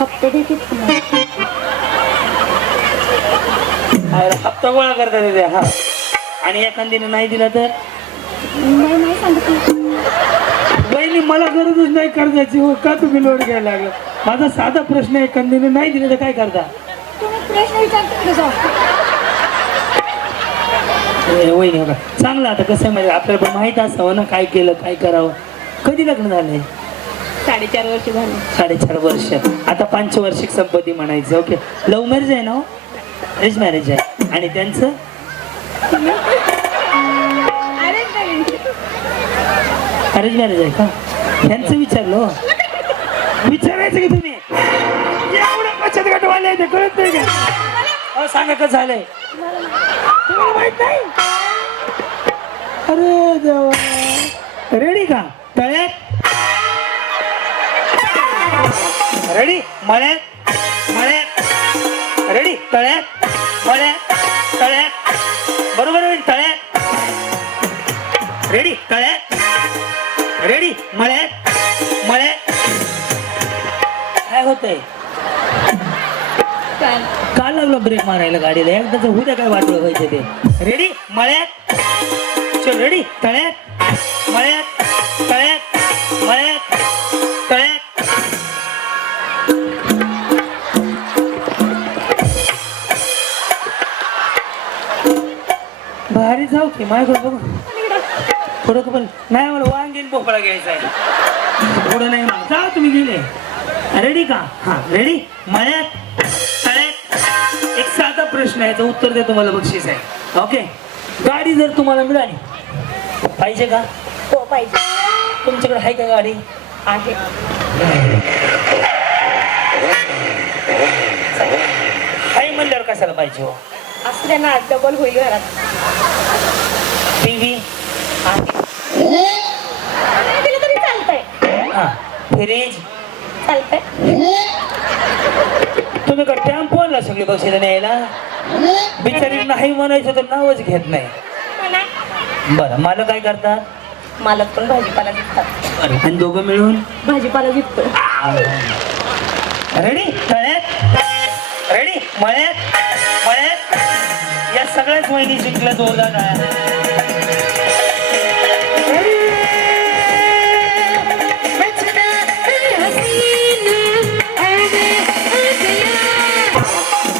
हप्ते देतील. हप्ता गोळा करता येते. हा आणि एखादीने नाही दिला तर नाही सांगितलं. वहिनी मला गरजच नाही कर्जाची. हो का तुम्ही लोड घ्यायला लागला? माझा साधा प्रश्न आहे. एखादीने नाही दिले तर काय करता? तुम्ही प्रश्न विचारता. वहिनी बघा चांगलं. आता कसं म्हणजे आपल्याला पण माहित असावं ना काय केलं काय करावं. कधी लग्न झालंय? 4.5 वर्ष झाले. 4.5 वर्ष. आता 5 वार्षिक संपत्ती म्हणायचं. ओके. लव्ह मॅरेज आहे ना? अरेंज मॅरेज आहे. आणि त्यांचं अरेंज मॅरेज आहे का? त्यांचं विचारलं. विचारायचं की तुम्ही एवढं बचत गटवाले ते कळत नाही का? सांगा कसं झालंय? तुम्हाला माहित नाही? अरे देवा. रेडी का? तळ्यात रेडी. मळ्यात रेडी. तळ्यात तळ्यात बरोबर आहे. तळ्यात रेडी. तळ्यात रेडी. मळ्यात काय होतंय? का लागलं ब्रेक मारायला गाडीला? एकदाच उद्या काय वाटलं व्हायचं ते. रेडी. मळ्यात चल. रेडी. तळ्यात तळ्यात भारी जाऊ की माझ्याकडे बघू. थोडं पण नाही. मला वांगीन पोपळा घ्यायचा आहे. थोडं नाही मग जा तुम्ही गेले. रेडी का? हा रेडी. मळ्यात तळ्यात. एक साधा प्रश्न आहे. उत्तर दे. तुम्हाला बक्षीस आहे. ओके. गाडी जर तुम्हाला मिळाली पाहिजे का? हो पाहिजे. तुमच्याकडे आहे का गाडी? आहे. आहे म्हणल्यावर कशाला पाहिजे हो? असं त्यांना डबल होईल घरात. टीव्ही दिलं तरी चालतंय. हा. फ्रीज चालतंय. तुम्ही का टेम्पो आणला सगळे बक्षीला न्यायला? बिचारी नाही म्हणायचं तर नावच घेत नाही. बरं मला काय करतात? मालक पण भाजीपाला विकतात. बरं आणि दोघं मिळून भाजीपाला विकतो. रेडी. तळ्यात रेडी. मळ्यात या सगळ्याच वहिनी जिंकल्या. जोरदार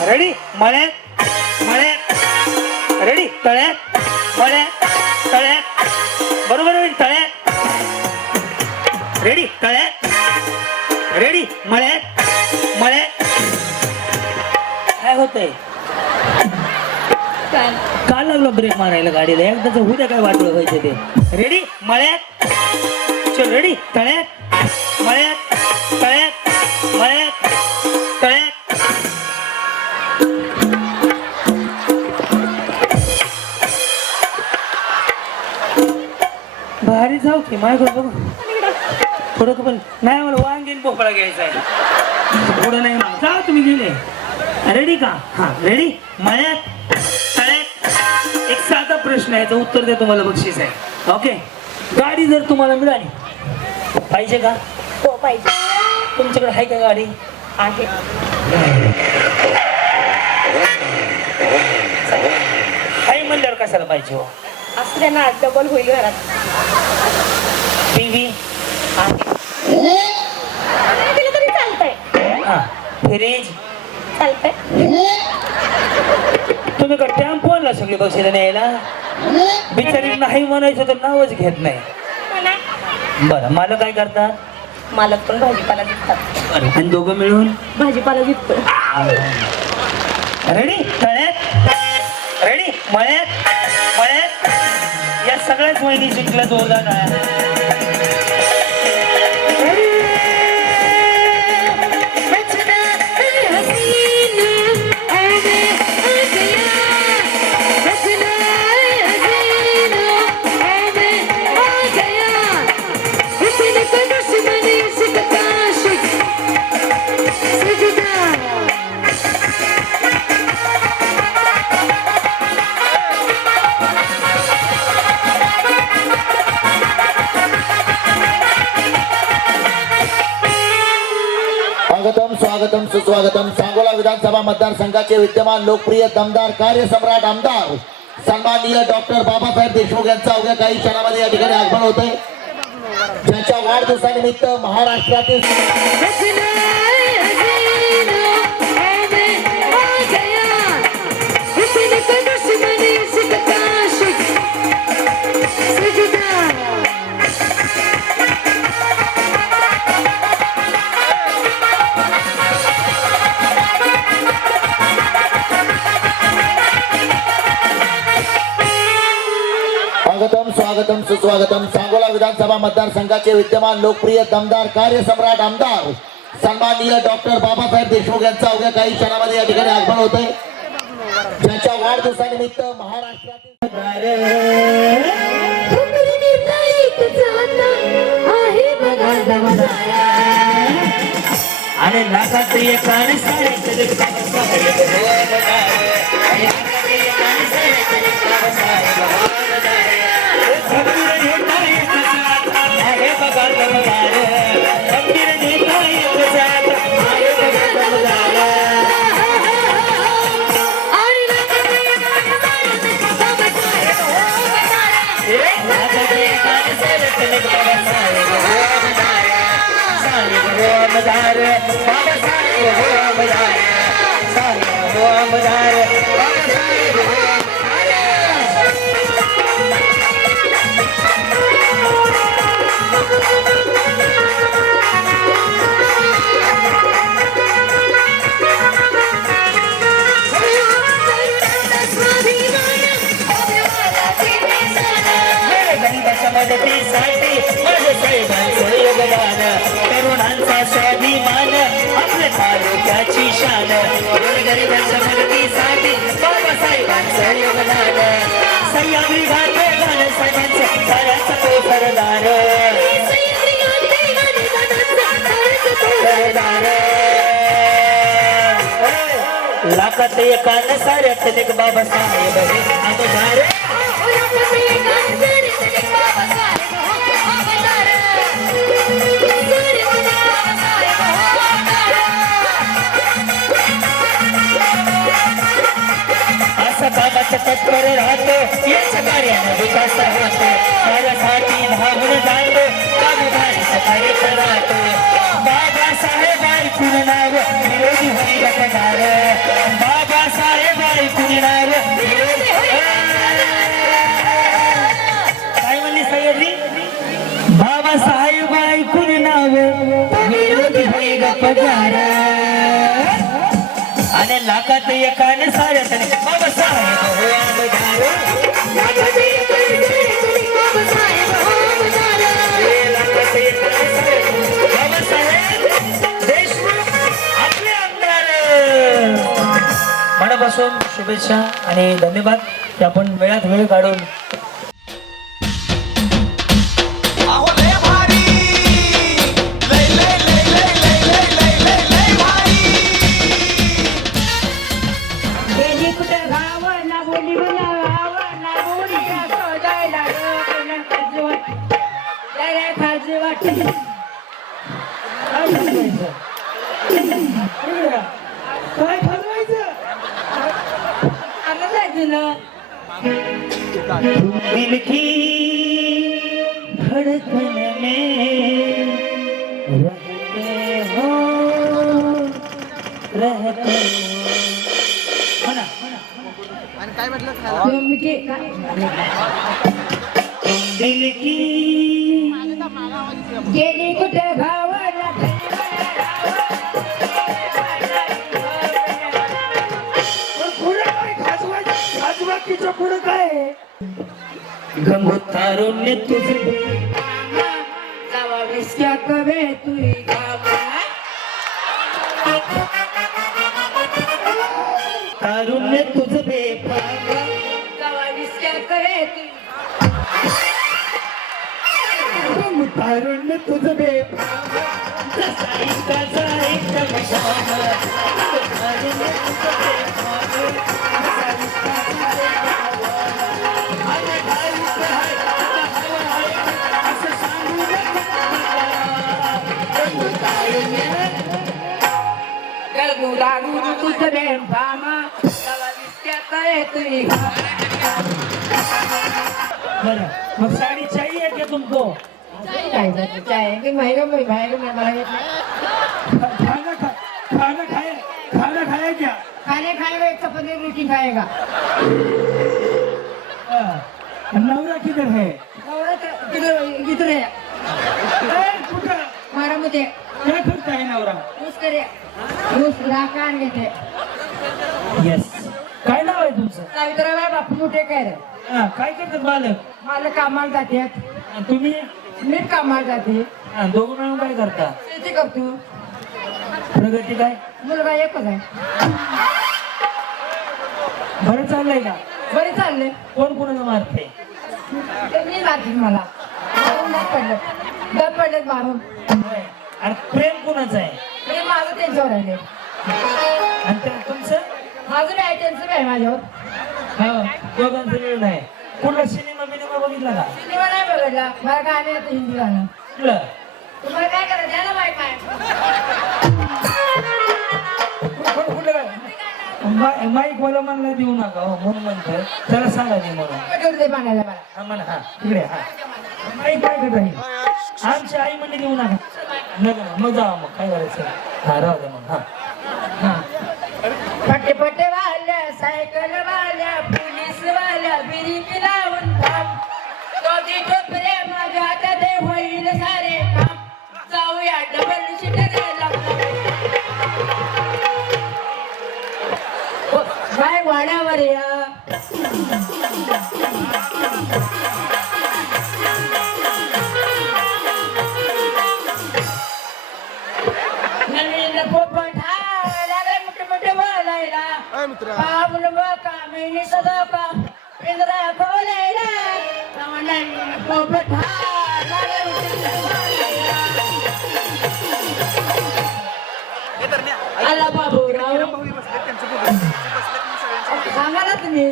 रेडी. मळ्यात रेडी. तळ्यात बरोबर होईल तळ्यात. रेडी तळ्यात. रेडी मळ्यात. मळ्यात काय होतंय. का लागलो ब्रेक मारायला गाडीला एकदाच उद्या काय वाटलं व्हायचं ते. रेडी मळ्यात. चल रेडी तळ्यात. मळ्यात. तळ्यात. मळ्यात. तळ्यात. भारी जाऊ की माझ्याकडे बघू थोडं पण नाही. मला वांगीन पोपळा घ्यायचा आहे. पुढं नाही मग जाऊ तुम्ही गेले. रेडी का. हा रेडी मळ्यात. तळ्यात. एक साधा प्रश्न आहे याचं उत्तर द्या तुम्हाला बक्षीस आहे. ओके गाडी जर तुम्हाला मिळाली पाहिजे का. हो पाहिजे. तुमच्याकडे आहे का गाडी. आहे. हाय म्हणल्यावर कशाला पाहिजे हो. असू दे ना डबल होईल घरात. टीव्ही दिलं तरी चालतंय. हा फ्रीज चालतंय. तुम्ही का टेम्पो आणला सगळे बक्षीला न्यायला. बिचारी नाही म्हणायचं तर नावच घेत नाही. म्हणा. बरं मला काय करतात. मालक पण भाजीपाला विकतात. आणि दोघं मिळून भाजीपाला विकतो. रेडी तळ्यात. रेडी मळ्यात. मळ्यात या सगळ्याच वहिनी जिंकल्या जोरदार टाळ्या. स्वागतम स्वागतम सुस्वागतम. सांगोला विधानसभा मतदारसंघाचे विद्यमान लोकप्रिय दमदार कार्यसम्राट आमदार सन्माननीय डॉक्टर बाबासाहेब देशमुख यांचा अवघ्या काही क्षणामध्ये या ठिकाणी आगमन होत आहे. ज्यांच्या वाढदिवसानिमित्त महाराष्ट्रातील स्वागतम स्वागतम सुस्वागतम. सांगोला विधानसभा मतदारसंघाचे विद्यमान लोकप्रिय दमदार कार्यसम्राट आमदार सन्माननीय डॉक्टर बाबासाहेब देशमुख यांचा अवघ्या काही क्षणामध्ये या ठिकाणी आगमन होत आहे. ज्यांच्या वाढदिवसानिमित्त महाराष्ट्रातील आणि नाकात एक आणि मदतीसाठी माझे साहेबांचं योगदान. तरुणांचा स्वाभिमान आपल्या तालुक्याची शान. गोरगरिबांच्या मदतीसाठी बाबासाहेबांचं योगदान. सह्याद्री घाटे गाणं साहेबांचं साऱ्याचं तो सरदार. लाखात एकानं साऱ्यात एक बाबासाहेब आमदार. असं कामाचं तत्पर राहतो याच्या कार्यानं विकास होतो. त्यासाठी धावून जातो कामगारीचं कार्य राहतो. बाबासाहेब ऐकून नाव विरोधी होई रखणार. बाबासाहेब ऐकून नाव विरोधी काय म्हणली सह्याद्री. लाखात एकाने साऱ्यात बाबासाहेब हो आमदार. लाखात एकाने साऱ्यात बाबासाहेब देशमुख आपले आमदार. मनापासून शुभेच्छा आणि धन्यवाद की आपण वेळात वेळ काढून अहो लय भारी लय लय लय लय लय लय लय लय लय भारी. गेली कुठं गाव ना बोली गाव ना बोली शोधायला कोणा खाजी वाटते काय ठरवायचं आता जायचं ना दिल की धड़कन में रहते हो दिल की गेली कुठं गाव खाजवाकीचं पुढं काय गंगोतारुण्य तुझे जावा विस्क्या कवे तुई तारुण्य तुझ बेफाम जावा विस्क्या करे तुई तारुण्य तुझ बेफाम जसा इतकाचा एक विशाल तारुण्य तुझ बेफाम जसा इतकाचा असं सांगू गलगुलागू तुझ बेफामा जावा विस्क्या करे तुई मग साड़ी चाहिए क्या तुमको चाहेंगे महंगा मला येत नाही खाना खाया क्या खाने खाएगा एक चपाती रोटी खाएगा नवरा किधर है औरत किधर है कुठं मारा मुझे क्या करता है नवरा ऊस राखान घेते यस काय नाव आहे तुमचं सावित्राबाई बापू मोठे काय रे काय करतात बालक मला कामाला जाते तुम्ही मीच कामाला जाते दोघं मिळून काय करता शेती करतो प्रगती काय मुलगा एकच आहे बरं चाललंय का बरे चालले कोण कोणाला मारते मी मारते मला मारून दब पडलेत मारून अरे प्रेम कोणाचं आहे मी माझं त्यांच्यावर आहे आणि तुमचं माझं बी आहे त्यांचं बी आहे माझ्यावर दोघांचं मिळून आहे कुठला सिनेमा बघितला का सिनेमा नाही बघितला मला गाणं येतं हिंदी गाणं कुठलं तुम्हाला काय करायचं द्या ना माहित माईक मला म्हणलं देऊ नका हो म्हणून म्हणतोय त्याला सांगा ते म्हणून दे म्हणायला मला हा म्हणा हा तिकडे हा माईक काय करत आहे आमची आई म्हणले देऊ नका नका मग जावा मग काय करायचं हा राहू दे मग हा हा पट्टे पट्टे वाल्या सायकल वाल्या पोलीस वाल्या बिरी लावून थांब दोघी टोपरे माझ्या हातात होईल सारे काम जाऊया डबल शिटायला काय वाड्यावर या नवीन पोपट हा लागले मोठे मोठे बोलायला पाऊल बका मेनी सदा का पिंजरा खोलायला नवीन पोपट हा लागले मोठे बोलायला आला बाबूराव सांगा ना तुम्ही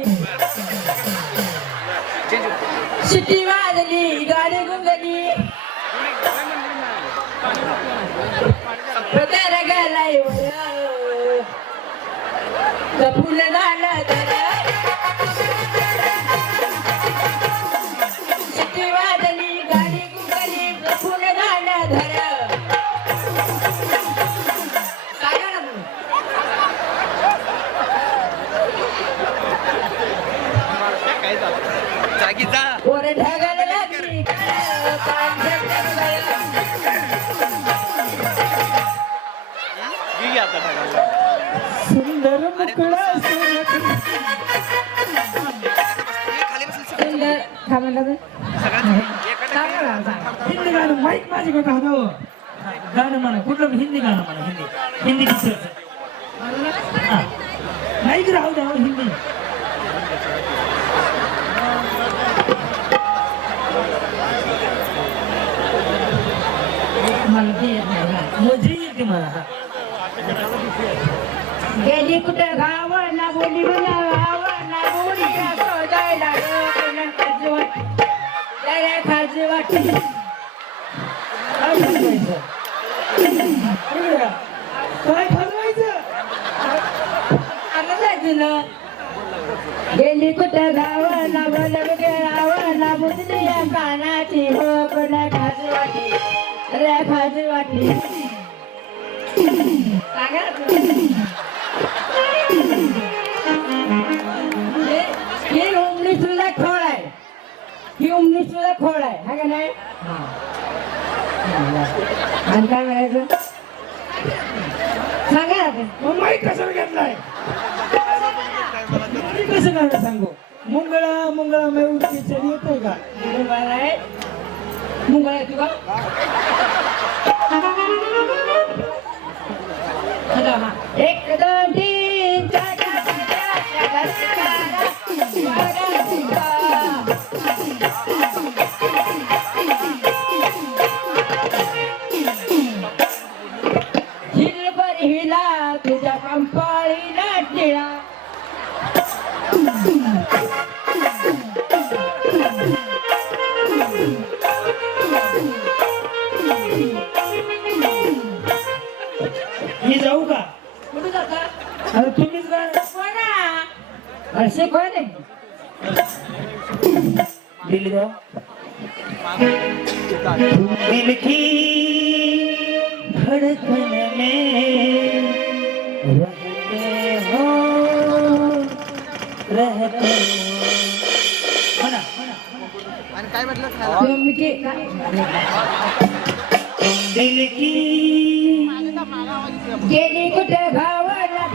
शिट्टी वाजली गाडी गुंगली प्रकार गेलाय फुल झालं तर शिट्टी वाजली गाडी गुंगली फुल झालं धर सांगा ना तुम्ही जागी जा वर ढगाला लागली आता सुंदर सुंदर मुकळा सुंदर काय म्हणला तू? हिंदी गाणं माईक माझ्याकडे राहतो गाणं म्हणा कुठलं हिंदी गाणं म्हणा हिंदी पिक्चरचं माईक राहू द्या हिंदी मजा येते मला गेली कुठं गाव ना बोली गाव ना बोली शोधायला खाजी वाटली काय ठरवायचं आता जायचं ना गेली कुठं गाव ना बोल गाव ना बुजली या कानाची हो कोणा खाजी वाटली रे खाजी वाटली ही उमली सुद्धा खोळ आहे ही उमली सुद्धा खोळ आहे हा का नाही आणि काय म्हणायचं सांगा ना ते. मग माईक कशाला घेतलाय मी कसं गाणं सांगू मंगळा मंगळा मी उठली चढ येतोय का मुंगळा आहे मुंगळा आहे तुला एक दोन तीन चार हिरभर हिला तुझ्या कंपाळीला टिळा मी जाऊ का कुठे जाता अरे तुम्हीच गाणं असे कोण आहे दिल्ली जाओ दिल की धड़कन में रहते हो म्हणा तुमची दिल की गेली कुठे भावाला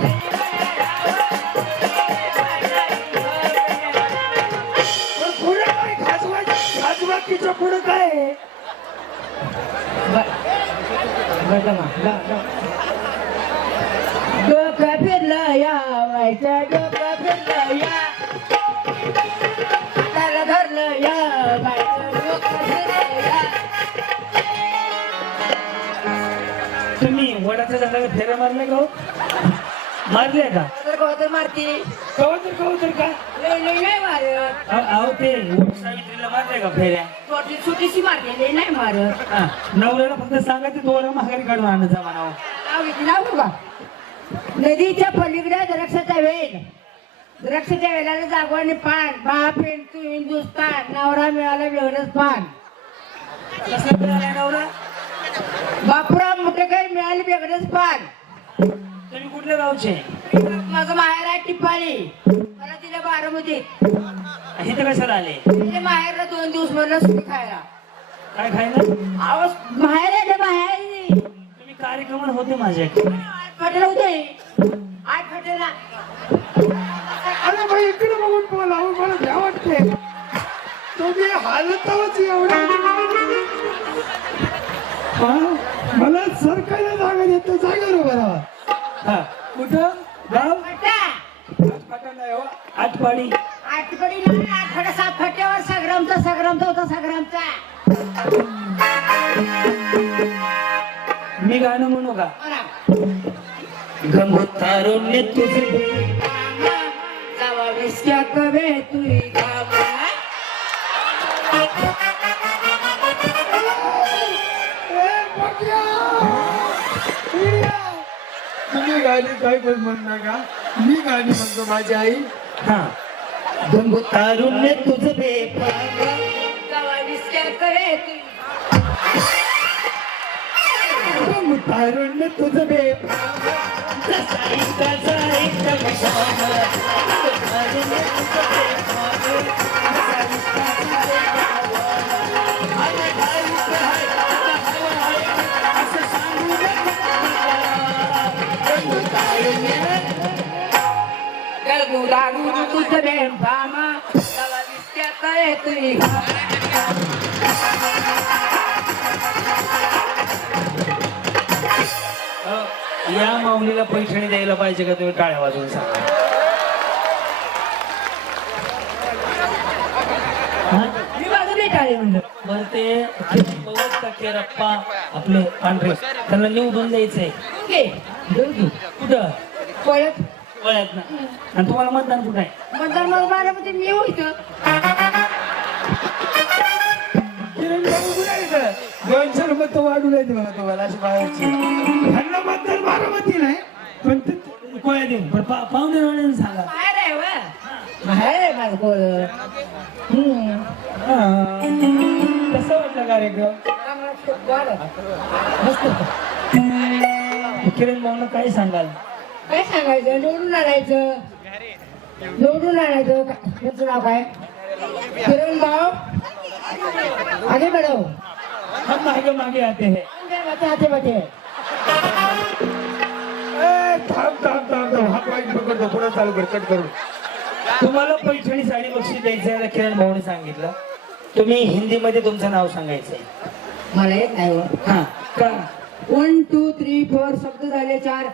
पुढे काय खाजवाकीच्या पुढे काय आहे? डोकं फिरलं या व्हायचं डोकं फिरलं या हाताला धरलं या व्हायचं डोकं फिरलं या तुम्ही वडाच्या झाडाला फेऱ्या मारले का हो? मारले का तर मारती कवतर का लय नाही मारत अहो ते सावित्रीला मारले का फेऱ्या छोटीशी मारते लय नाही मारत हा, नवऱ्याला फक्त सांगा ते दोरा माघारी काढून आणायचा म्हणावं नाव का नदीच्या पलीकडे द्राक्षाचा वेल द्राक्षाच्या वेलाला जागवानी पान बाप तू हिंदुस्तान नवरा मिळाला वेगळंच पान कसं मिळाला नवरा बापरा मुठेकर मिळाले वेगळंच पान तुम्ही कुठल्या गावचे माझं माहेर आहे टिपाली मला तिला बारामतीत इथे कशाला आले तिथे माहेरला 2 दिवस म्हणलं सुट्टी खायला काय खायला आवाज माहेर आहे माहेर तुम्ही कार्यक्रम होते माझ्या फटेल होते आठ फटेला अरे भाई इकडे बघून बोला मला भ्या वाटते तुम्ही हालतच एवढं मला सरकारला जागा देतो जागेवर उभा राहा हा कुठं गाव फटा आटपाडी आठपडी नाही 8 फटा 7 फट्यावर संग्रामचा होता संग्रामचा मी गाणं म्हणू का बरा गंगोतारुण्य तुझे जावा विस्क्या कवे तुई गावा तुम्ही गाणी काय पण म्हणणार का मी गाणी म्हणतो माझी आई हा गंगोतारुण्य तुझे बेफाम जावा विस्क्या कवे तुई तारुण्य तुझं बेफाम भेम फामा त्याला दिसत्यात येतोय या माऊलीला पैठणी द्यायला पाहिजे का तुम्ही टाळ्या वाजवून सांगा. मी बाजूला टाळी म्हणलं बरं ते केरप्पा आपले पांढरे त्यांना निवडून द्यायचंय. ओके देऊ की कुठं पळत वयात ना. आणि तुम्हाला मतदान कुठं आहे? मतदान मग बारामध्ये मी होतं किरण भाऊ कुठे आहे इथं? 200 मत वाढून येते बघा तुम्हाला अशी बाहेरची. ह्यांना मतदान बारामती नाही पण ते कोया देईन. पण पाहुणे रावळ्यांना सांगा. बाहेर आहे वा बाहेर आहे माझं पोर कसं वाटलं कार्यक्रम? किरण भाऊला काय सांगाल? काय सांगायचं निवडून आणायचं निवडून आणायचं त्याचं नाव काय किरण भाऊ आगे बढो हम मागे मागे आते हैं. हाते बाते थांब हा पॉईंट पकडतो पुढे चालू कर कट करून. तुम्हाला पैठणी साडी बक्षीस द्यायचं आहे किरण भाऊने सांगितलं. तुम्ही हिंदीमध्ये तुमचं नाव सांगायचंय. मला येत नाही हो. हा का 1 2 3 4 शब्द झाले 4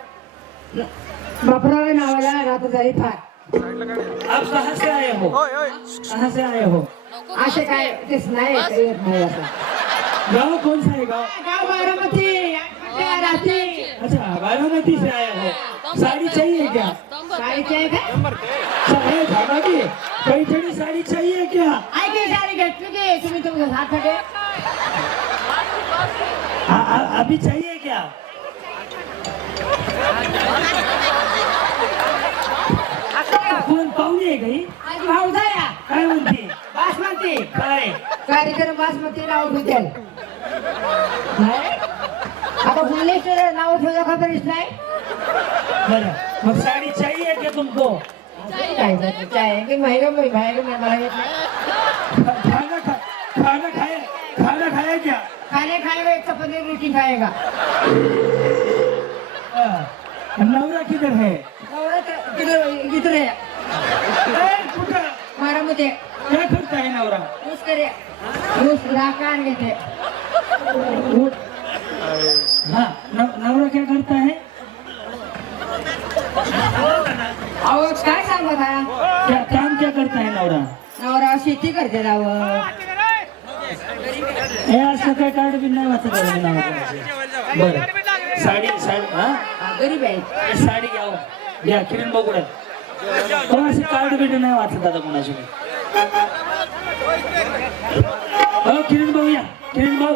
बापराव नावाला रात्र झाली फार आप कहाँ से आए हो? कहाँ से आए हो? असे काय तेच नाही येत नाही असं गाँव कौन सा है गाँव? गाव बारामती रात्री अच्छा बारामती से आए हो. साड़ी चाहिए क्या? साडीचे आहे का साड़ी खाना की पैठणी साड़ी चाहिए क्या? ऐके साडी घेतली की तुम्ही तुमच्या हाताकडे अभी चाहिए क्या? कोण पाहुणे आहे काही? पावसाळ्या काय म्हणते? बासमती काय कार्यक्रम बासमती नाव ठेवतील आता भुवनेश्वर नाव ठेवलं खबरच नाही बरं मग साड़ी चाहिए क्या तुमको? काय की महिला मला येत नाही खाना खाया क्या? खाने खाएगा एक चपाती रोटी खाएगा नवरा किधर है? किधर है कुठं? बारामध्ये क्या करता है नवरा? ऊस करे ऊस राखण घेते हाँ नवरा क्या करता है? अहो काय सांगत हा क्या काम क्या करता है नवरा? नवरा शेती करते राव हे असं काय कार्ड बिन नाही वाचत आहे नाव कोणाचे. बरं साडी हा गरीब आहे साडी घ्या हो. घ्या किरण भाऊ कुठे? पण असे कार्ड बिन नाही वाचत आता कोणाचे. हो किरण भाऊ या. किरण भाऊ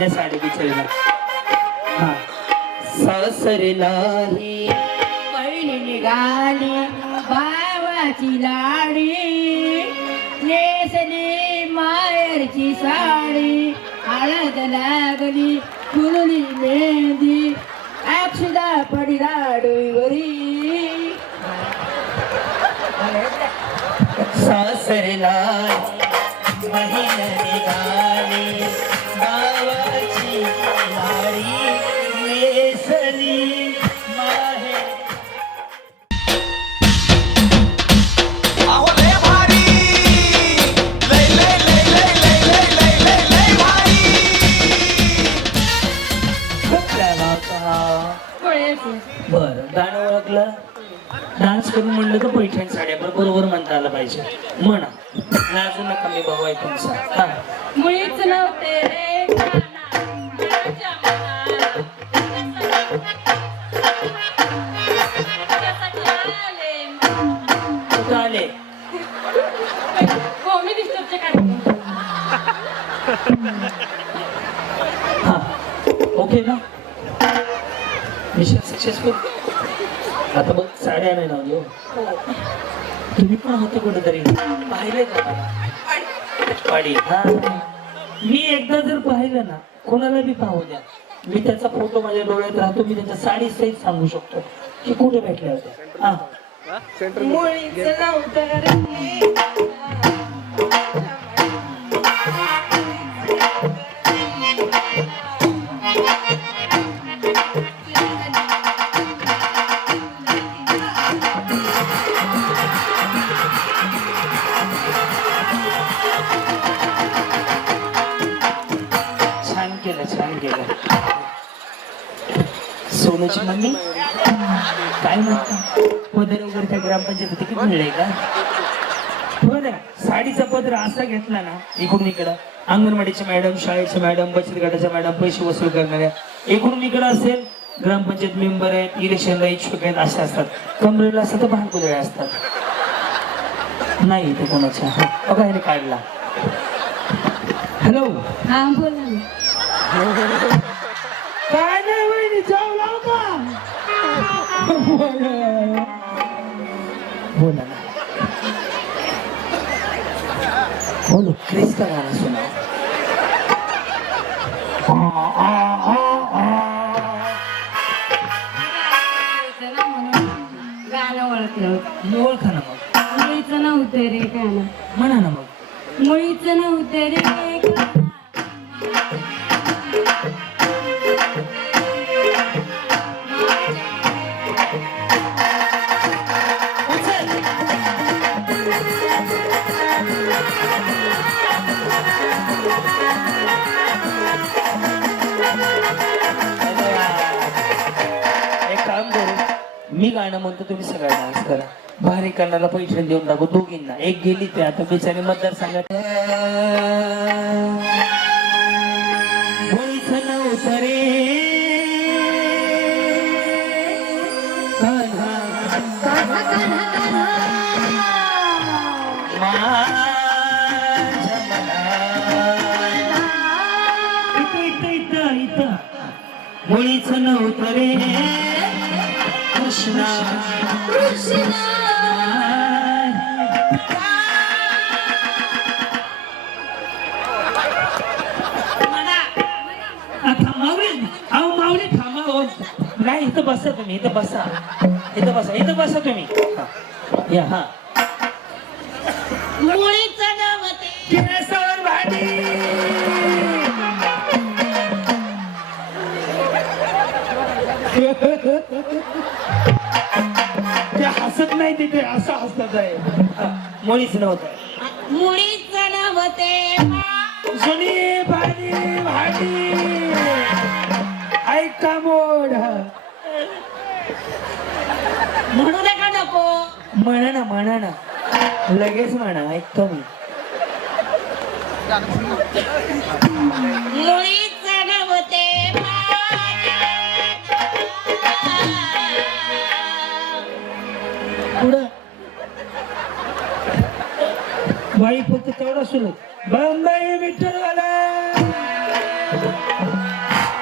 या साडी बिचारीला. हा सासरेला ही पहिली निघाली भावाची लाडी नेसली मायरची साडी हळद लागली फुलली मेहंदी अक्षदा पडला डोईवरी सासरेला बहीण निघाली गावाची लाडी नेसली माहे. अहो लय भारी लय लय लय लय लय लय लय लय लय भारी. कुठल्या गावचा? बरं गाणं ओळखलं. डान्स करून म्हणलं तर पैठण साड्या बरोबर म्हणता आलं पाहिजे. म्हणा नाचू नका मी भाऊ आहे तुमचा. हा मुळीच नव्हते रे कुठं आले? हो मी डिस्टर्बचे कार्यक्रम हा ओके ना मिशन सक्सेसफुल. आता बघ साड्या नाही लावली हो. तुम्ही पण होते कुठेतरी पाहिले का मला? पाडी हा मी एकदा जर पाहिलं ना कोणाला बी पाहू द्या मी त्याचा फोटो माझ्या डोळ्यात राहतो. मी त्याच्या साडी सहित सांगू शकतो की कुठे भेटल्या होत्या. हा मुळीच नव्हतं रे ठीक आहे सोनूची मम्मी काय म्हणता पदर वगैरे काय ग्रामपंचायत तिकीट मिळलंय का बरं साडीचा पदर असा घेतला ना इकडून इकडं अंगणवाडीच्या मॅडम शाळेच्या मॅडम बचत गटाच्या मॅडम पैसे वसूल करणाऱ्या इकडून इकडं असेल ग्रामपंचायत मेंबर आहेत इलेक्शनला इच्छुक आहेत असे असतात कमरेला असतात तर भानकुदळे असतात नाही ते कोणाच्या बघा ह्याने काढला हॅलो हा बोला ना. काय नाही वहिनी जाऊ लाव का बोला ना बोलो क्रिस का गाना सुना गाणं ओळखलं ओळखा ना मग मुळीचं नव्हतं रे गाणं म्हणा ना मग मुळीचं नव्हतं रे गाणं. एक काम करू मी गाणं म्हणतो तुम्ही सगळा डान्स करा भारी करण्याला पैसे देऊन टाकू दोघींना एक गेली ते आता बिचारी मतदारसंघात बोलचं नव्हतं रे कान्हा. माझ्या मनात इथं मुळीचं नव्हतं रे कृष्णा माऊली थांबा हो नाही इथं बसा तुम्ही इथं बसा तुम्ही या हा मुळीचं नव्हते केसावर भांडी ते हसत नाही तिथे असं हसत आहे मुळीच नव्हतं मुळीचं नव्हते जुनी भाडी भाडी ऐका मोड म्हणू दे का नको म्हणा ना लगेच म्हणा ऐकतो मी मुळीचं नव्हते पुढं बाई फक्त तेवढा सुरू बंबई विठ्ठलवाला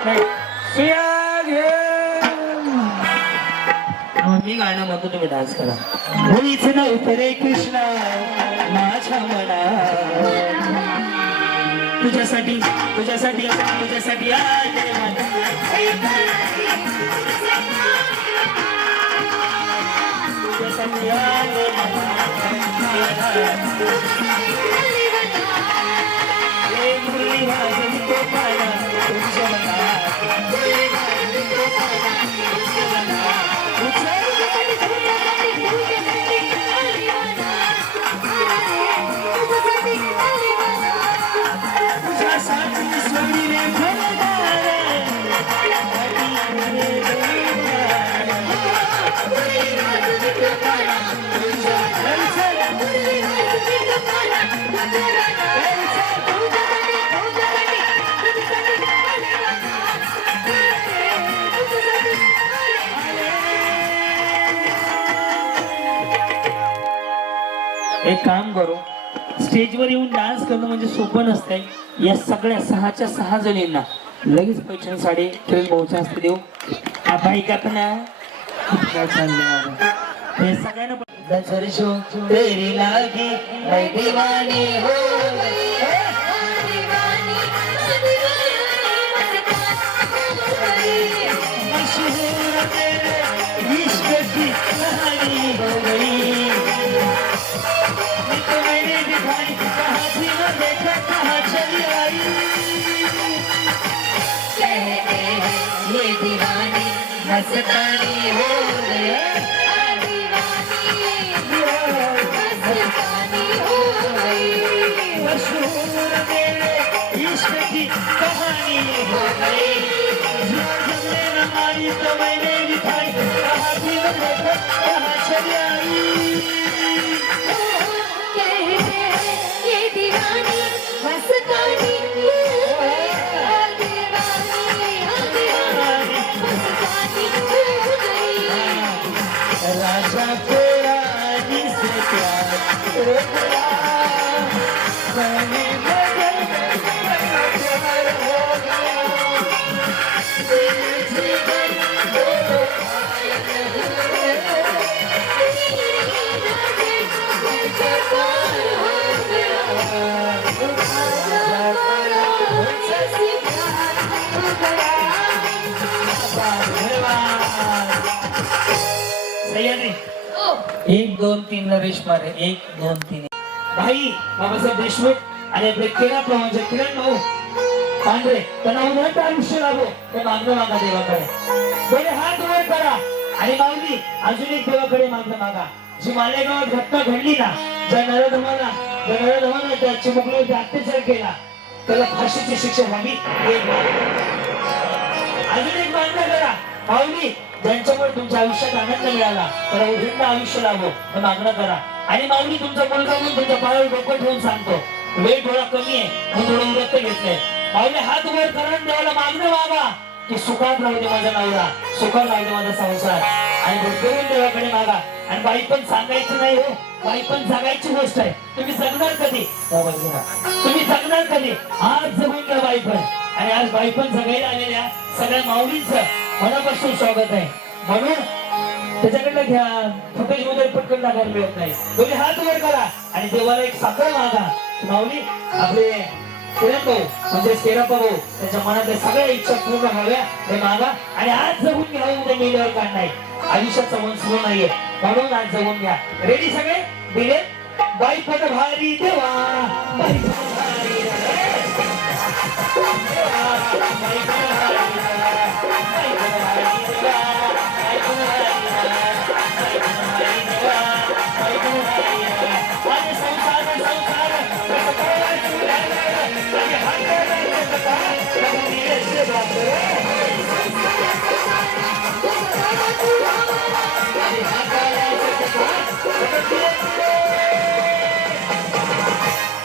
नाही, सुया घे. मी गाणं म्हणतो तुम्ही डान्स करा मुळीच नव्हतं रे कृष्णा माझ्या मना तुझ्यासाठी तुझ्यासाठी तुझ्यासाठी आले मला. तुझ्यासाठी आले मला. एक मुली वाजवी तो पाना तुझ्या मनात. तुझ्यासाठी सोडीने घरदार. एक काम करू स्टेजवर येऊन डान्स करणं म्हणजे सोपं नसतंय या सगळ्या 6च्या 6 जणींना लगेच पैठणी साडी किरण भाऊच्या हस्ते देऊ बाई का पण काय चाललंय हे सगळ्यांना दर्शो तेरी लागी मैं दीवानी हो गई. मशहूर तेरे इश्क की कहानी हो गई. मैंने दिखाई कहा थी न देखा कहाँ चली आई. कहते हैं ये दीवानी मस्तानी हो गई. मस्तानी हो गई. मशहूर मेरे इश्क की कहानी हो गई. दिवाळीत मैने मिठाई कहा दिल देखो कहा चली आई ये दीवानी मस्तानी राजा तेरा जिसे प्यार हो गया मैंने बदल प्यार हो सह्याद्री 1 2 3 नरेश मारे 1 2 3 भाई बाबासाहेब देशमुख आणि आपले केरा प्रमाणचे किरण भाऊ पांढरे त्यांना उन्हाळ्यात आयुष्य लाभो ते मागणं मागा देवाकडे पहिले हात वर करा आणि माऊली अजून एक देवाकडे मागणं मागा जी मालेगावात घटना घडली ना ज्या नरधमानं त्या चिमुकल्यावरती अत्याचार केला त्याला फाशीची शिक्षा व्हावी अजून एक मागणं करा माऊली ज्यांच्यामुळे तुमच्या आयुष्यात आनंद मिळाला त्याला उघडणं आयुष्य लाभो हे मागणं करा आणि माऊली तुमचा मुलगा म्हणून तुमच्या पायावर डोकं ठेवून सांगतो वेळ थोडा कमी आहे मी थोडं व्रत घेतलंय माऊली हात वर करून देवाला मागणं मागा की सुखात राहू दे माझा नवरा सुखात राहू दे माझा संसार आणि भरभरून देवाकडे मागा आणि बाई पण सांगायचं नाही हो बाई पण जगायची गोष्ट आहे तुम्ही जगणार कधी तुम्ही जगणार कधी आज जगून घ्या बाई पण आणि आज बाई पण जगायला आलेल्या सगळ्या माऊलींचं मनापासून स्वागत आहे म्हणून त्याच्याकडनं घ्या फुटेज मध्ये पटकन टाकायला मिळत नाही तुम्ही हात वर करा आणि देवाला एक साखर मागा माऊली आपले किरण भाऊ म्हणजे केरप्पा भाऊ त्याच्या मनातल्या सगळ्या इच्छा पूर्ण व्हाव्या हे मागा आणि आज जगून घ्या उद्या मेल्यावर काय नाही आयुष्याचा वंश नाहीये म्हणून आज जगून घ्या रेडी सगळे दिले बाई पण भारी देवा बाई पण भारी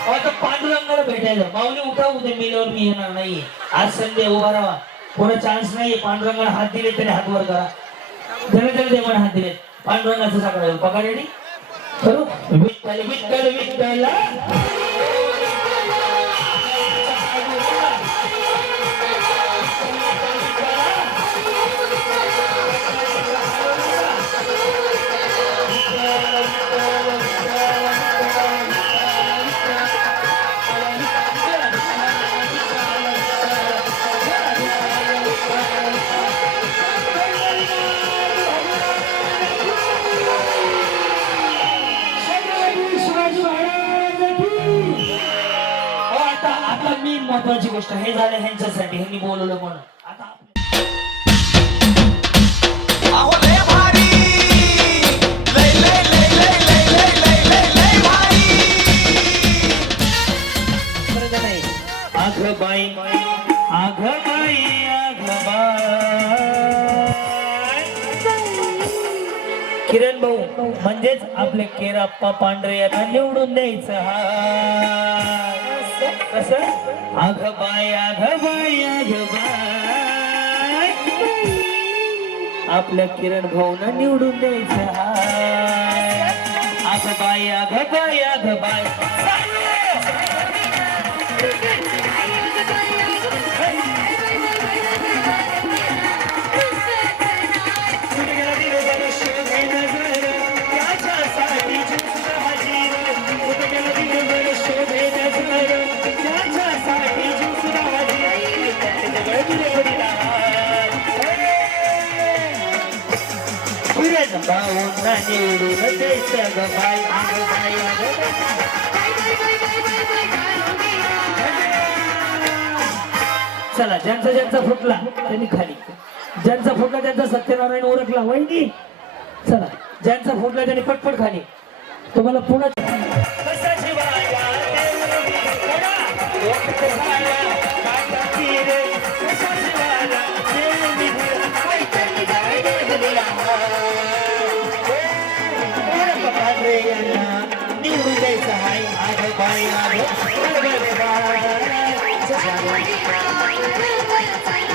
आता पांडुरंगाला भेटायला माऊली उठा उद्या मेल्यावर मी येणार नाहीये आज संडे उभा राहा कोणा चान्स नाहीये पांडुरंगाला हात दिले तरी हात वर करा जरा देवाने हात दिले पांडुरंगाचं साकडं पका रेडी करू विठ्ठल विठ्ठल विठ्ठला महत्वाची गोष्ट हे झालं ह्यांच्यासाठी ह्यांनी बोलवलं म्हणून आता अहो लय भारी लय लय लय लय लय लय लय लय लय भारी बरं नाही आघ बाई आघ बाई आघ बाई किरण भाऊ म्हणजेच आपले केराप्पा पांढरे यांना निवडून द्यायचं हा कसं आघ बाई आघ बाई आघ बाई आपल्या किरण भाऊना निवडून द्यायचं हाय आघ बाई आघ बाई आघ बाई भाऊंना निवडून द्यायचं ग बाई आघ बाई आघ चला ज्यांचा ज्यांचा फुटला त्यांनी खाली ज्यांचा फुटला त्यांचा सत्यनारायण ओळखला वहिनी चला ज्यांचा फुटला त्यांनी पटपट खाली तुम्हाला पुन्हा कसा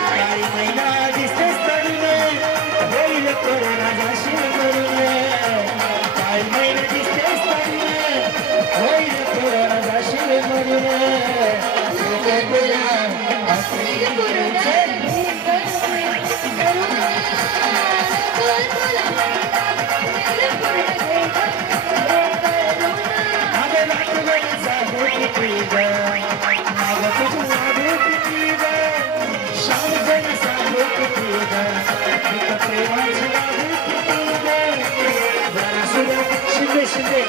काळी मैना दिसतेस तरुण होईल कोरोना जाशील मरून काळी मैना दिसतेस तरुण होईल कोरोना जाशील मरून अगं नाटकाचा किती ग नाव तुझं वाढू किती ग शाम जणसा किती ग इथं प्रेमाची लागू किती ग जरा सुद्धा शिंदे शिंदे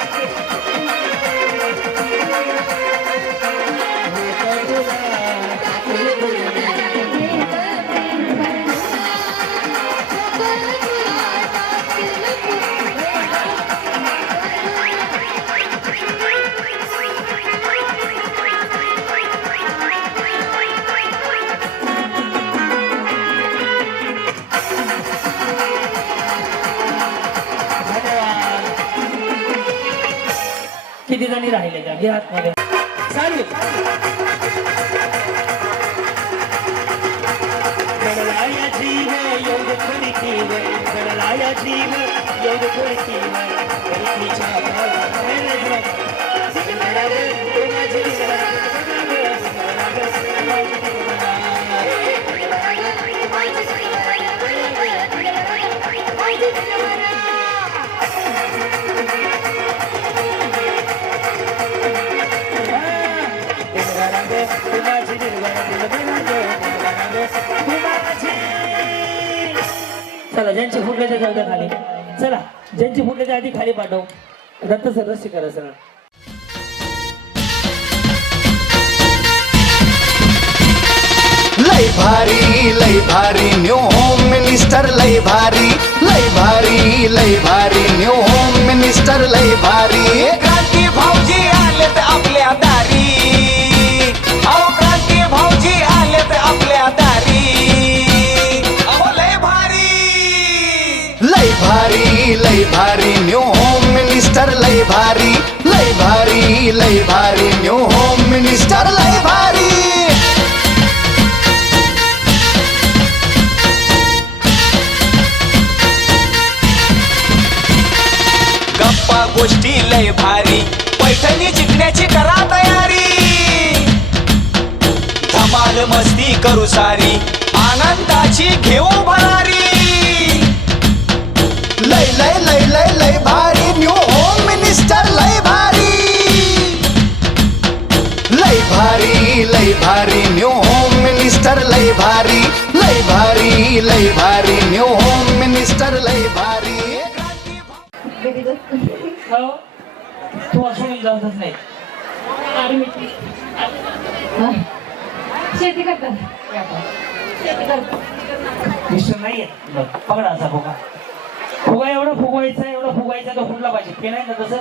किती जणी राहिले का घे आतमध्ये चालू गडलाया जीव योग थोडीतीव गडलाया जीव योग थोडीतीव परीक्षेच्या चला ज्यांची फुटल्याच्या जाऊ द्या खाली चला ज्यांची फुटल्याच्या आधी खाली पाठव दत्त सर रस्सी करा सर लय भारी न्यू होम मिनिस्टर लय भारी न्यू होम मिनिस्टर लय भारी क्रांती भाऊजी आलेत आपल्या दारी अहो क्रांती भाऊजी आलेत आपल्या दारी अहो लय भारी न्यू होम मिनिस्टर लय भारी न्यू होम मिनिस्टर लय भारी गप्पा गोष्टी लय भारी पैठणी जिंकण्याची करा तयारी धमाल मस्ती करू सारी आनंदाची घेऊ भरारी लय भारी न्यू होम मिनिस्टर लय भारी न्यू होम मिनिस्टर लय भारी न्यू होम मिनिस्टर लय भारी हो तू असून जातच नाही शेती करतात मिस्टर नाहीये पकडा असा फुगा फुगा एवढा फुगवायचा तो फुटला पाहिजे ते नाही ना तसं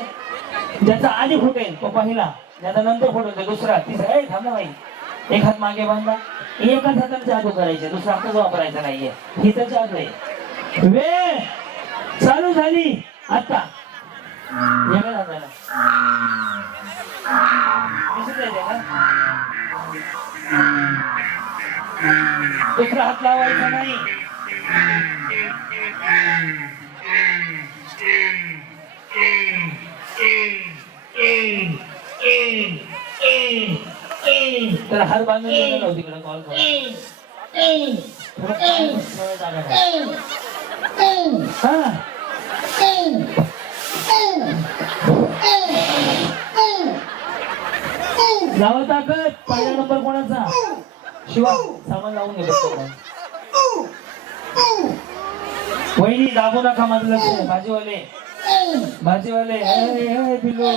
ज्याचा आधी फुटेल तो पहिला ज्याचा नंतर फुटेल तो दुसरा तिसरा थांबला बाई एक हात मागे बांधा एकाच हाताने जादू करायचे दुसरा हातच वापरायचा नाहीये ही तर जादू आहे वेळ चालू झाली आता वेगळं झालं दिसत आहे का दुसरा हात लावायचा नाही तर हात बांधून गेलो तिकडे कॉल करा लावा ताकद पहिला नंबर कोणाचा शिवा सामान लावून घे वहिनी दाबू नका माझं लक्ष भाजीवाले पिलो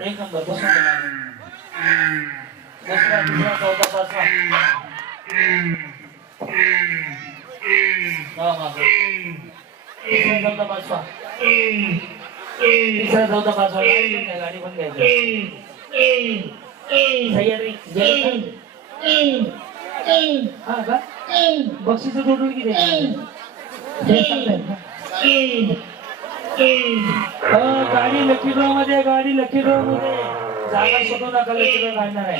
एक नंबर दुसरा तिसरा चौथा पाचवा तिसरा चौथा पाचवा गाडी पण घ्यायची तयारी हा का बक्षीस टोटल किती गाडी लकी ड्रॉ मध्ये, गाडी लकी ड्रॉ मध्ये. जागा शोधू नका, लकी ड्रॉ काढणार आहे.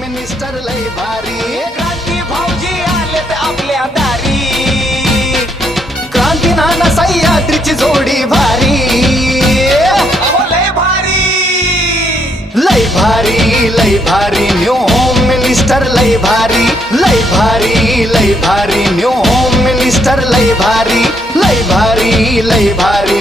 मिनिस्टर लय भारी, क्रांती भाऊजी आलेत आपल्या दारी. क्रांती नाना सह्याद्रीची जोडी भारी, अहो लय भारी, लय भारी, लय भारी. न्यू होम मिनिस्टर लय भारी, लय भारी, लय भारी. न्यू होम मिनिस्टर लय भारी, लय भारी, लय भारी.